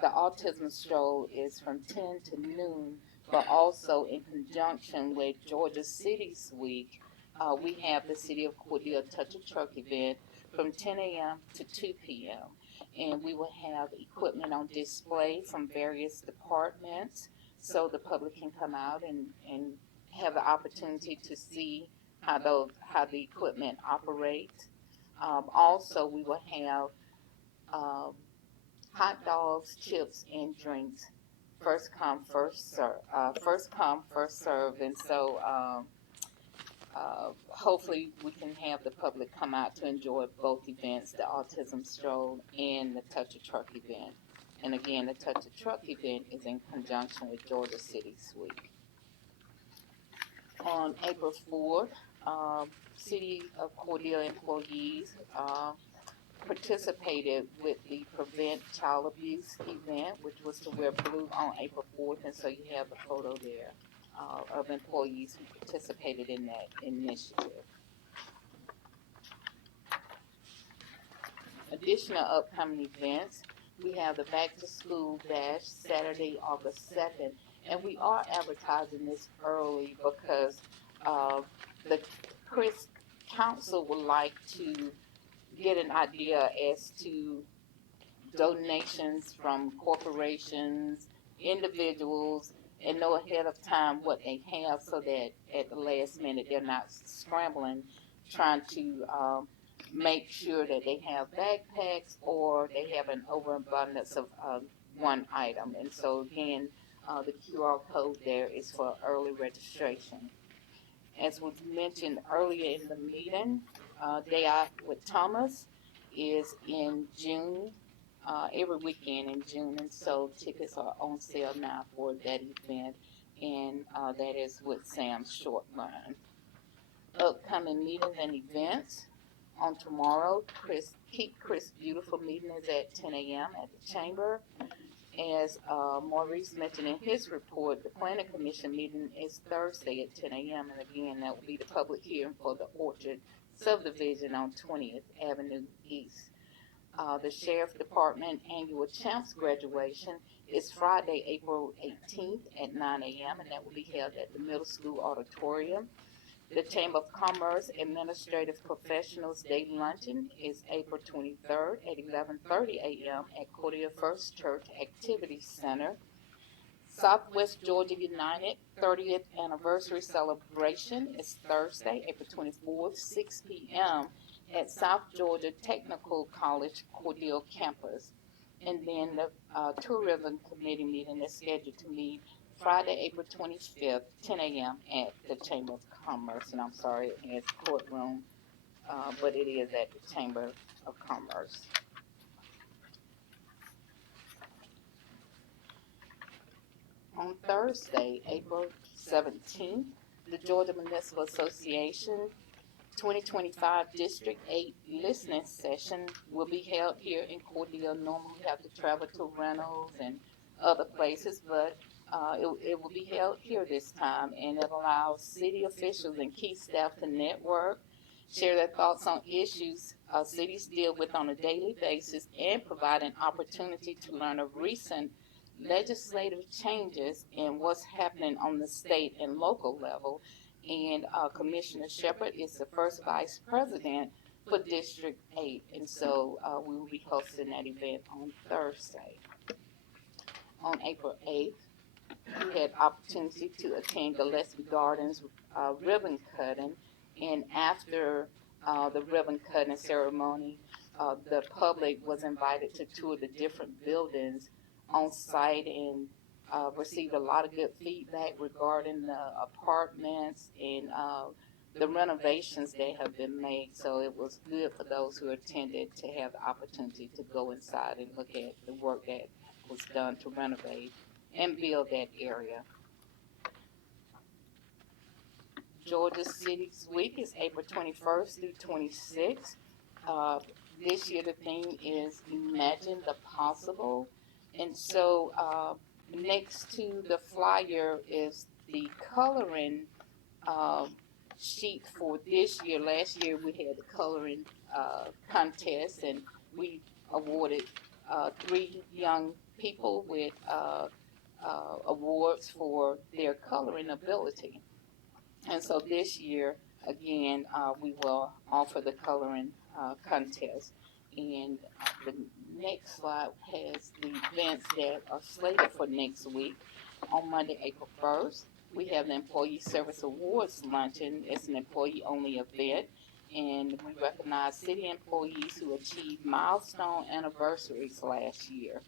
the autism stroll is from 10 to noon, but also in conjunction with Georgia City's Week, we have the City of Cordele Touch a Truck event from 10 a.m. to 2 p.m. And we will have equipment on display from various departments, so the public can come out and have the opportunity to see how the equipment operates. Also, we will have hot dogs, chips, and drinks. First come, first serve. And so hopefully we can have the public come out to enjoy both events, the autism stroll and the Touch a Truck event. And again, the Touch a Truck event is in conjunction with Georgia City's Week. On April 4th, City of Cordele employees participated with the Prevent Child Abuse event, which was to wear blue on April 4th, and so you have a photo there of employees who participated in that initiative. Additional upcoming events, we have the Back to School Bash Saturday, August 2nd, and we are advertising this early because the Chris Council would like to get an idea as to donations from corporations, individuals, and know ahead of time what they have so that at the last minute they're not scrambling trying to make sure that they have backpacks or they have an overabundance of one item. And so again, the QR code there is for early registration. As was mentioned earlier in the meeting, Day Out with Thomas is in June, every weekend in June, and so tickets are on sale now for that event, and that is with Sam's Short Run. Upcoming meetings and events. On tomorrow, Keep Chris Beautiful meeting is at 10 a.m. at the Chamber. As Maurice mentioned in his report, the Planning Commission meeting is Thursday at 10 a.m. And again, that will be the public hearing for the Orchard subdivision on 20th Avenue East. The Sheriff Department annual Champs graduation is Friday, April 18th at 9 a.m. and that will be held at the middle school auditorium. The Chamber of Commerce Administrative Professionals Day Luncheon is April 23rd at 11:30 a.m. at Cordele First Church Activity Center. Southwest Georgia United 30th Anniversary Celebration is Thursday, April 24th, 6 p.m. at South Georgia Technical College Cordele campus. And then the Tourism Committee meeting is scheduled to meet Friday, April 25th, 10 a.m. at the Chamber of Commerce. And I'm sorry, it's courtroom, but it is at the Chamber of Commerce. On Thursday, April 17th, the Georgia Municipal Association 2025 District 8 listening session will be held here in Cordele. Normally we have to travel to Reynolds and other places, but it will be held here this time, and it allows city officials and key staff to network, share their thoughts on issues cities deal with on a daily basis, and provide an opportunity to learn of recent legislative changes and what's happening on the state and local level. And Commissioner Shepherd is the first vice president for District 8, and so we will be hosting that event on Thursday. On April 8th, we had opportunity to attend Gillespie Gardens ribbon cutting, and after the ribbon cutting ceremony, the public was invited to tour the different buildings on site and received a lot of good feedback regarding the apartments and the renovations that have been made. So it was good for those who attended to have the opportunity to go inside and look at the work that was done to renovate and build that area. Georgia Cities Week is April 21st through 26th. This year the theme is Imagine the Possible. And so next to the flyer is the coloring sheet for this year. Last year we had the coloring contest, and we awarded 3 young people with awards for their coloring ability. And so this year, again, we will offer the coloring contest. And the next slide has the events that are slated for next week. On Monday, April 1st, we have the Employee Service Awards Luncheon. It's an employee-only event, and we recognize city employees who achieved milestone anniversaries last year.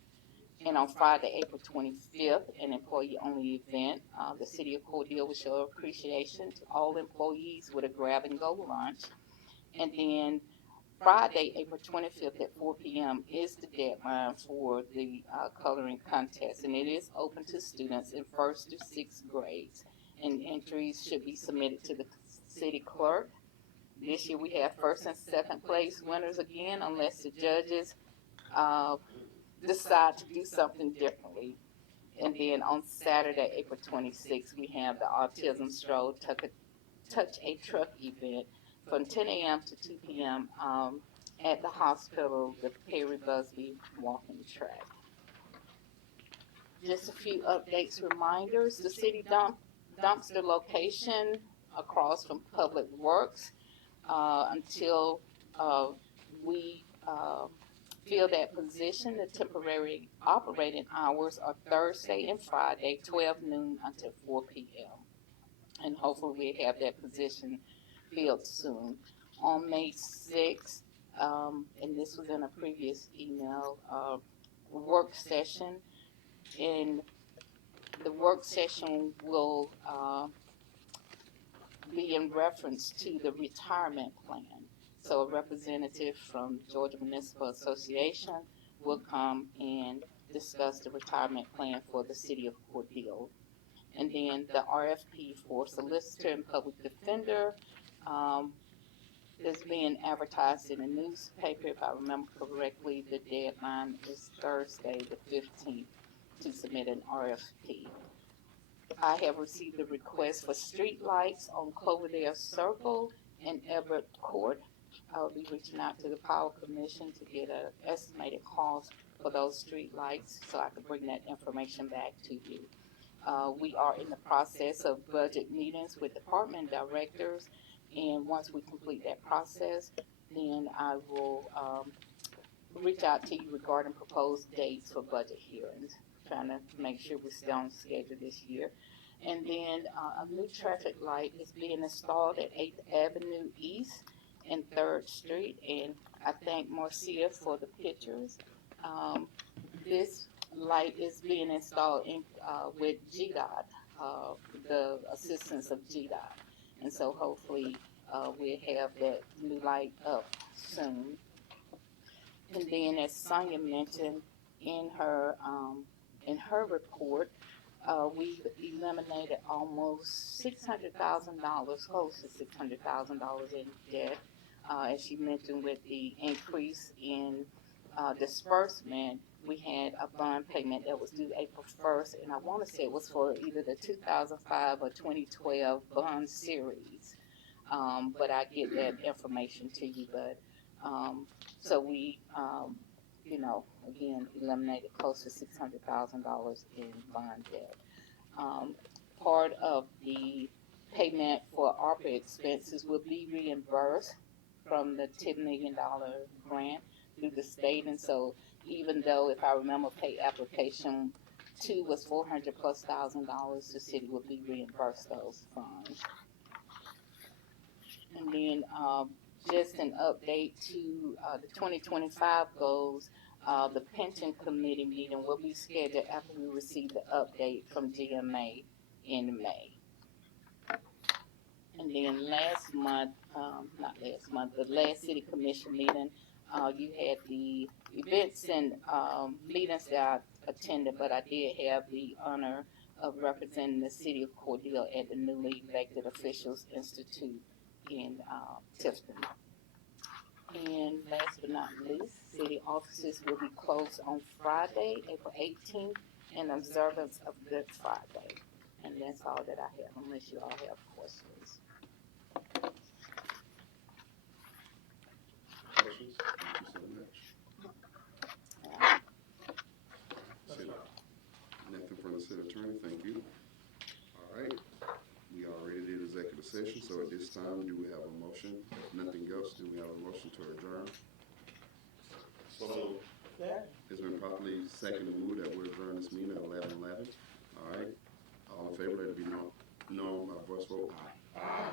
And on Friday, April 25th, an employee-only event, the City of Cordele will show appreciation to all employees with a grab-and-go lunch. And then Friday, April 25th at 4 p.m. is the deadline for the coloring contest, and it is open to students in 1st through 6th grades. And entries should be submitted to the city clerk. This year we have 1st and 2nd place winners again, unless the judges decide to do something differently. And then on Saturday, April 26th, we have the Autism Stroll Touch a Truck event from 10 a.m. to 2 p.m. At the hospital, the Perry Busby walking track. Just a few updates, reminders. The city dumpster location across from Public Works until we fill that position. The temporary operating hours are Thursday and Friday, 12 noon until 4 p.m. And hopefully we have that position filled soon. On May 6th, and this was in a previous email, work session. And the work session will be in reference to the retirement plan. So a representative from Georgia Municipal Association will come and discuss the retirement plan for the city of Cordele. And then the RFP for solicitor and public defender It's being advertised in the newspaper. If I remember correctly, the deadline is Thursday, the 15th, to submit an RFP. I have received a request for street lights on Cloverdale Circle and Everett Court. I will be reaching out to the Power Commission to get an estimated cost for those street lights so I can bring that information back to you. We are in the process of budget meetings with department directors, and once we complete that process, then I will reach out to you regarding proposed dates for budget hearings, trying to make sure we stay on schedule this year. And then a new traffic light is being installed at 8th Avenue East and 3rd Street, and I thank Marcia for the pictures. This light is being installed with GDOT, the assistance of GDOT, and so hopefully we'll have that new light up soon. And then, as Sonia mentioned in her report, we've eliminated almost $600,000, close to $600,000 in debt. As she mentioned, with the increase in disbursement, we had a bond payment that was due April 1st, and I want to say it was for either the 2005 or 2012 bond series. But I get that information to you. But so we, again, eliminated close to $600,000 in bond debt. Part of the payment for ARPA expenses will be reimbursed from the $10 million grant through the state, and so even though, if I remember, pay application 2 was $400,000+, the city will be reimbursed those funds. And then just an update to the 2025 goals. The pension committee meeting will be scheduled after we receive the update from GMA in May. And then last month, the last city commission meeting, you had the events and meetings that I attended, but I did have the honor of representing the city of Cordele at the newly elected Officials Institute in Tifton. And last but not least, city offices will be closed on Friday, April 18th, in observance of Good Friday. And that's all that I have, unless you all have questions. Questions? Thank you so much. Nothing from the city attorney, thank you. All right, we already did executive session, so at this time, do we have a motion? If nothing else, do we have a motion to adjourn? So, It's been properly seconded and moved that we adjourn this meeting at 11:11. All right, all in favor, let it be known by voice vote, aye. Aye.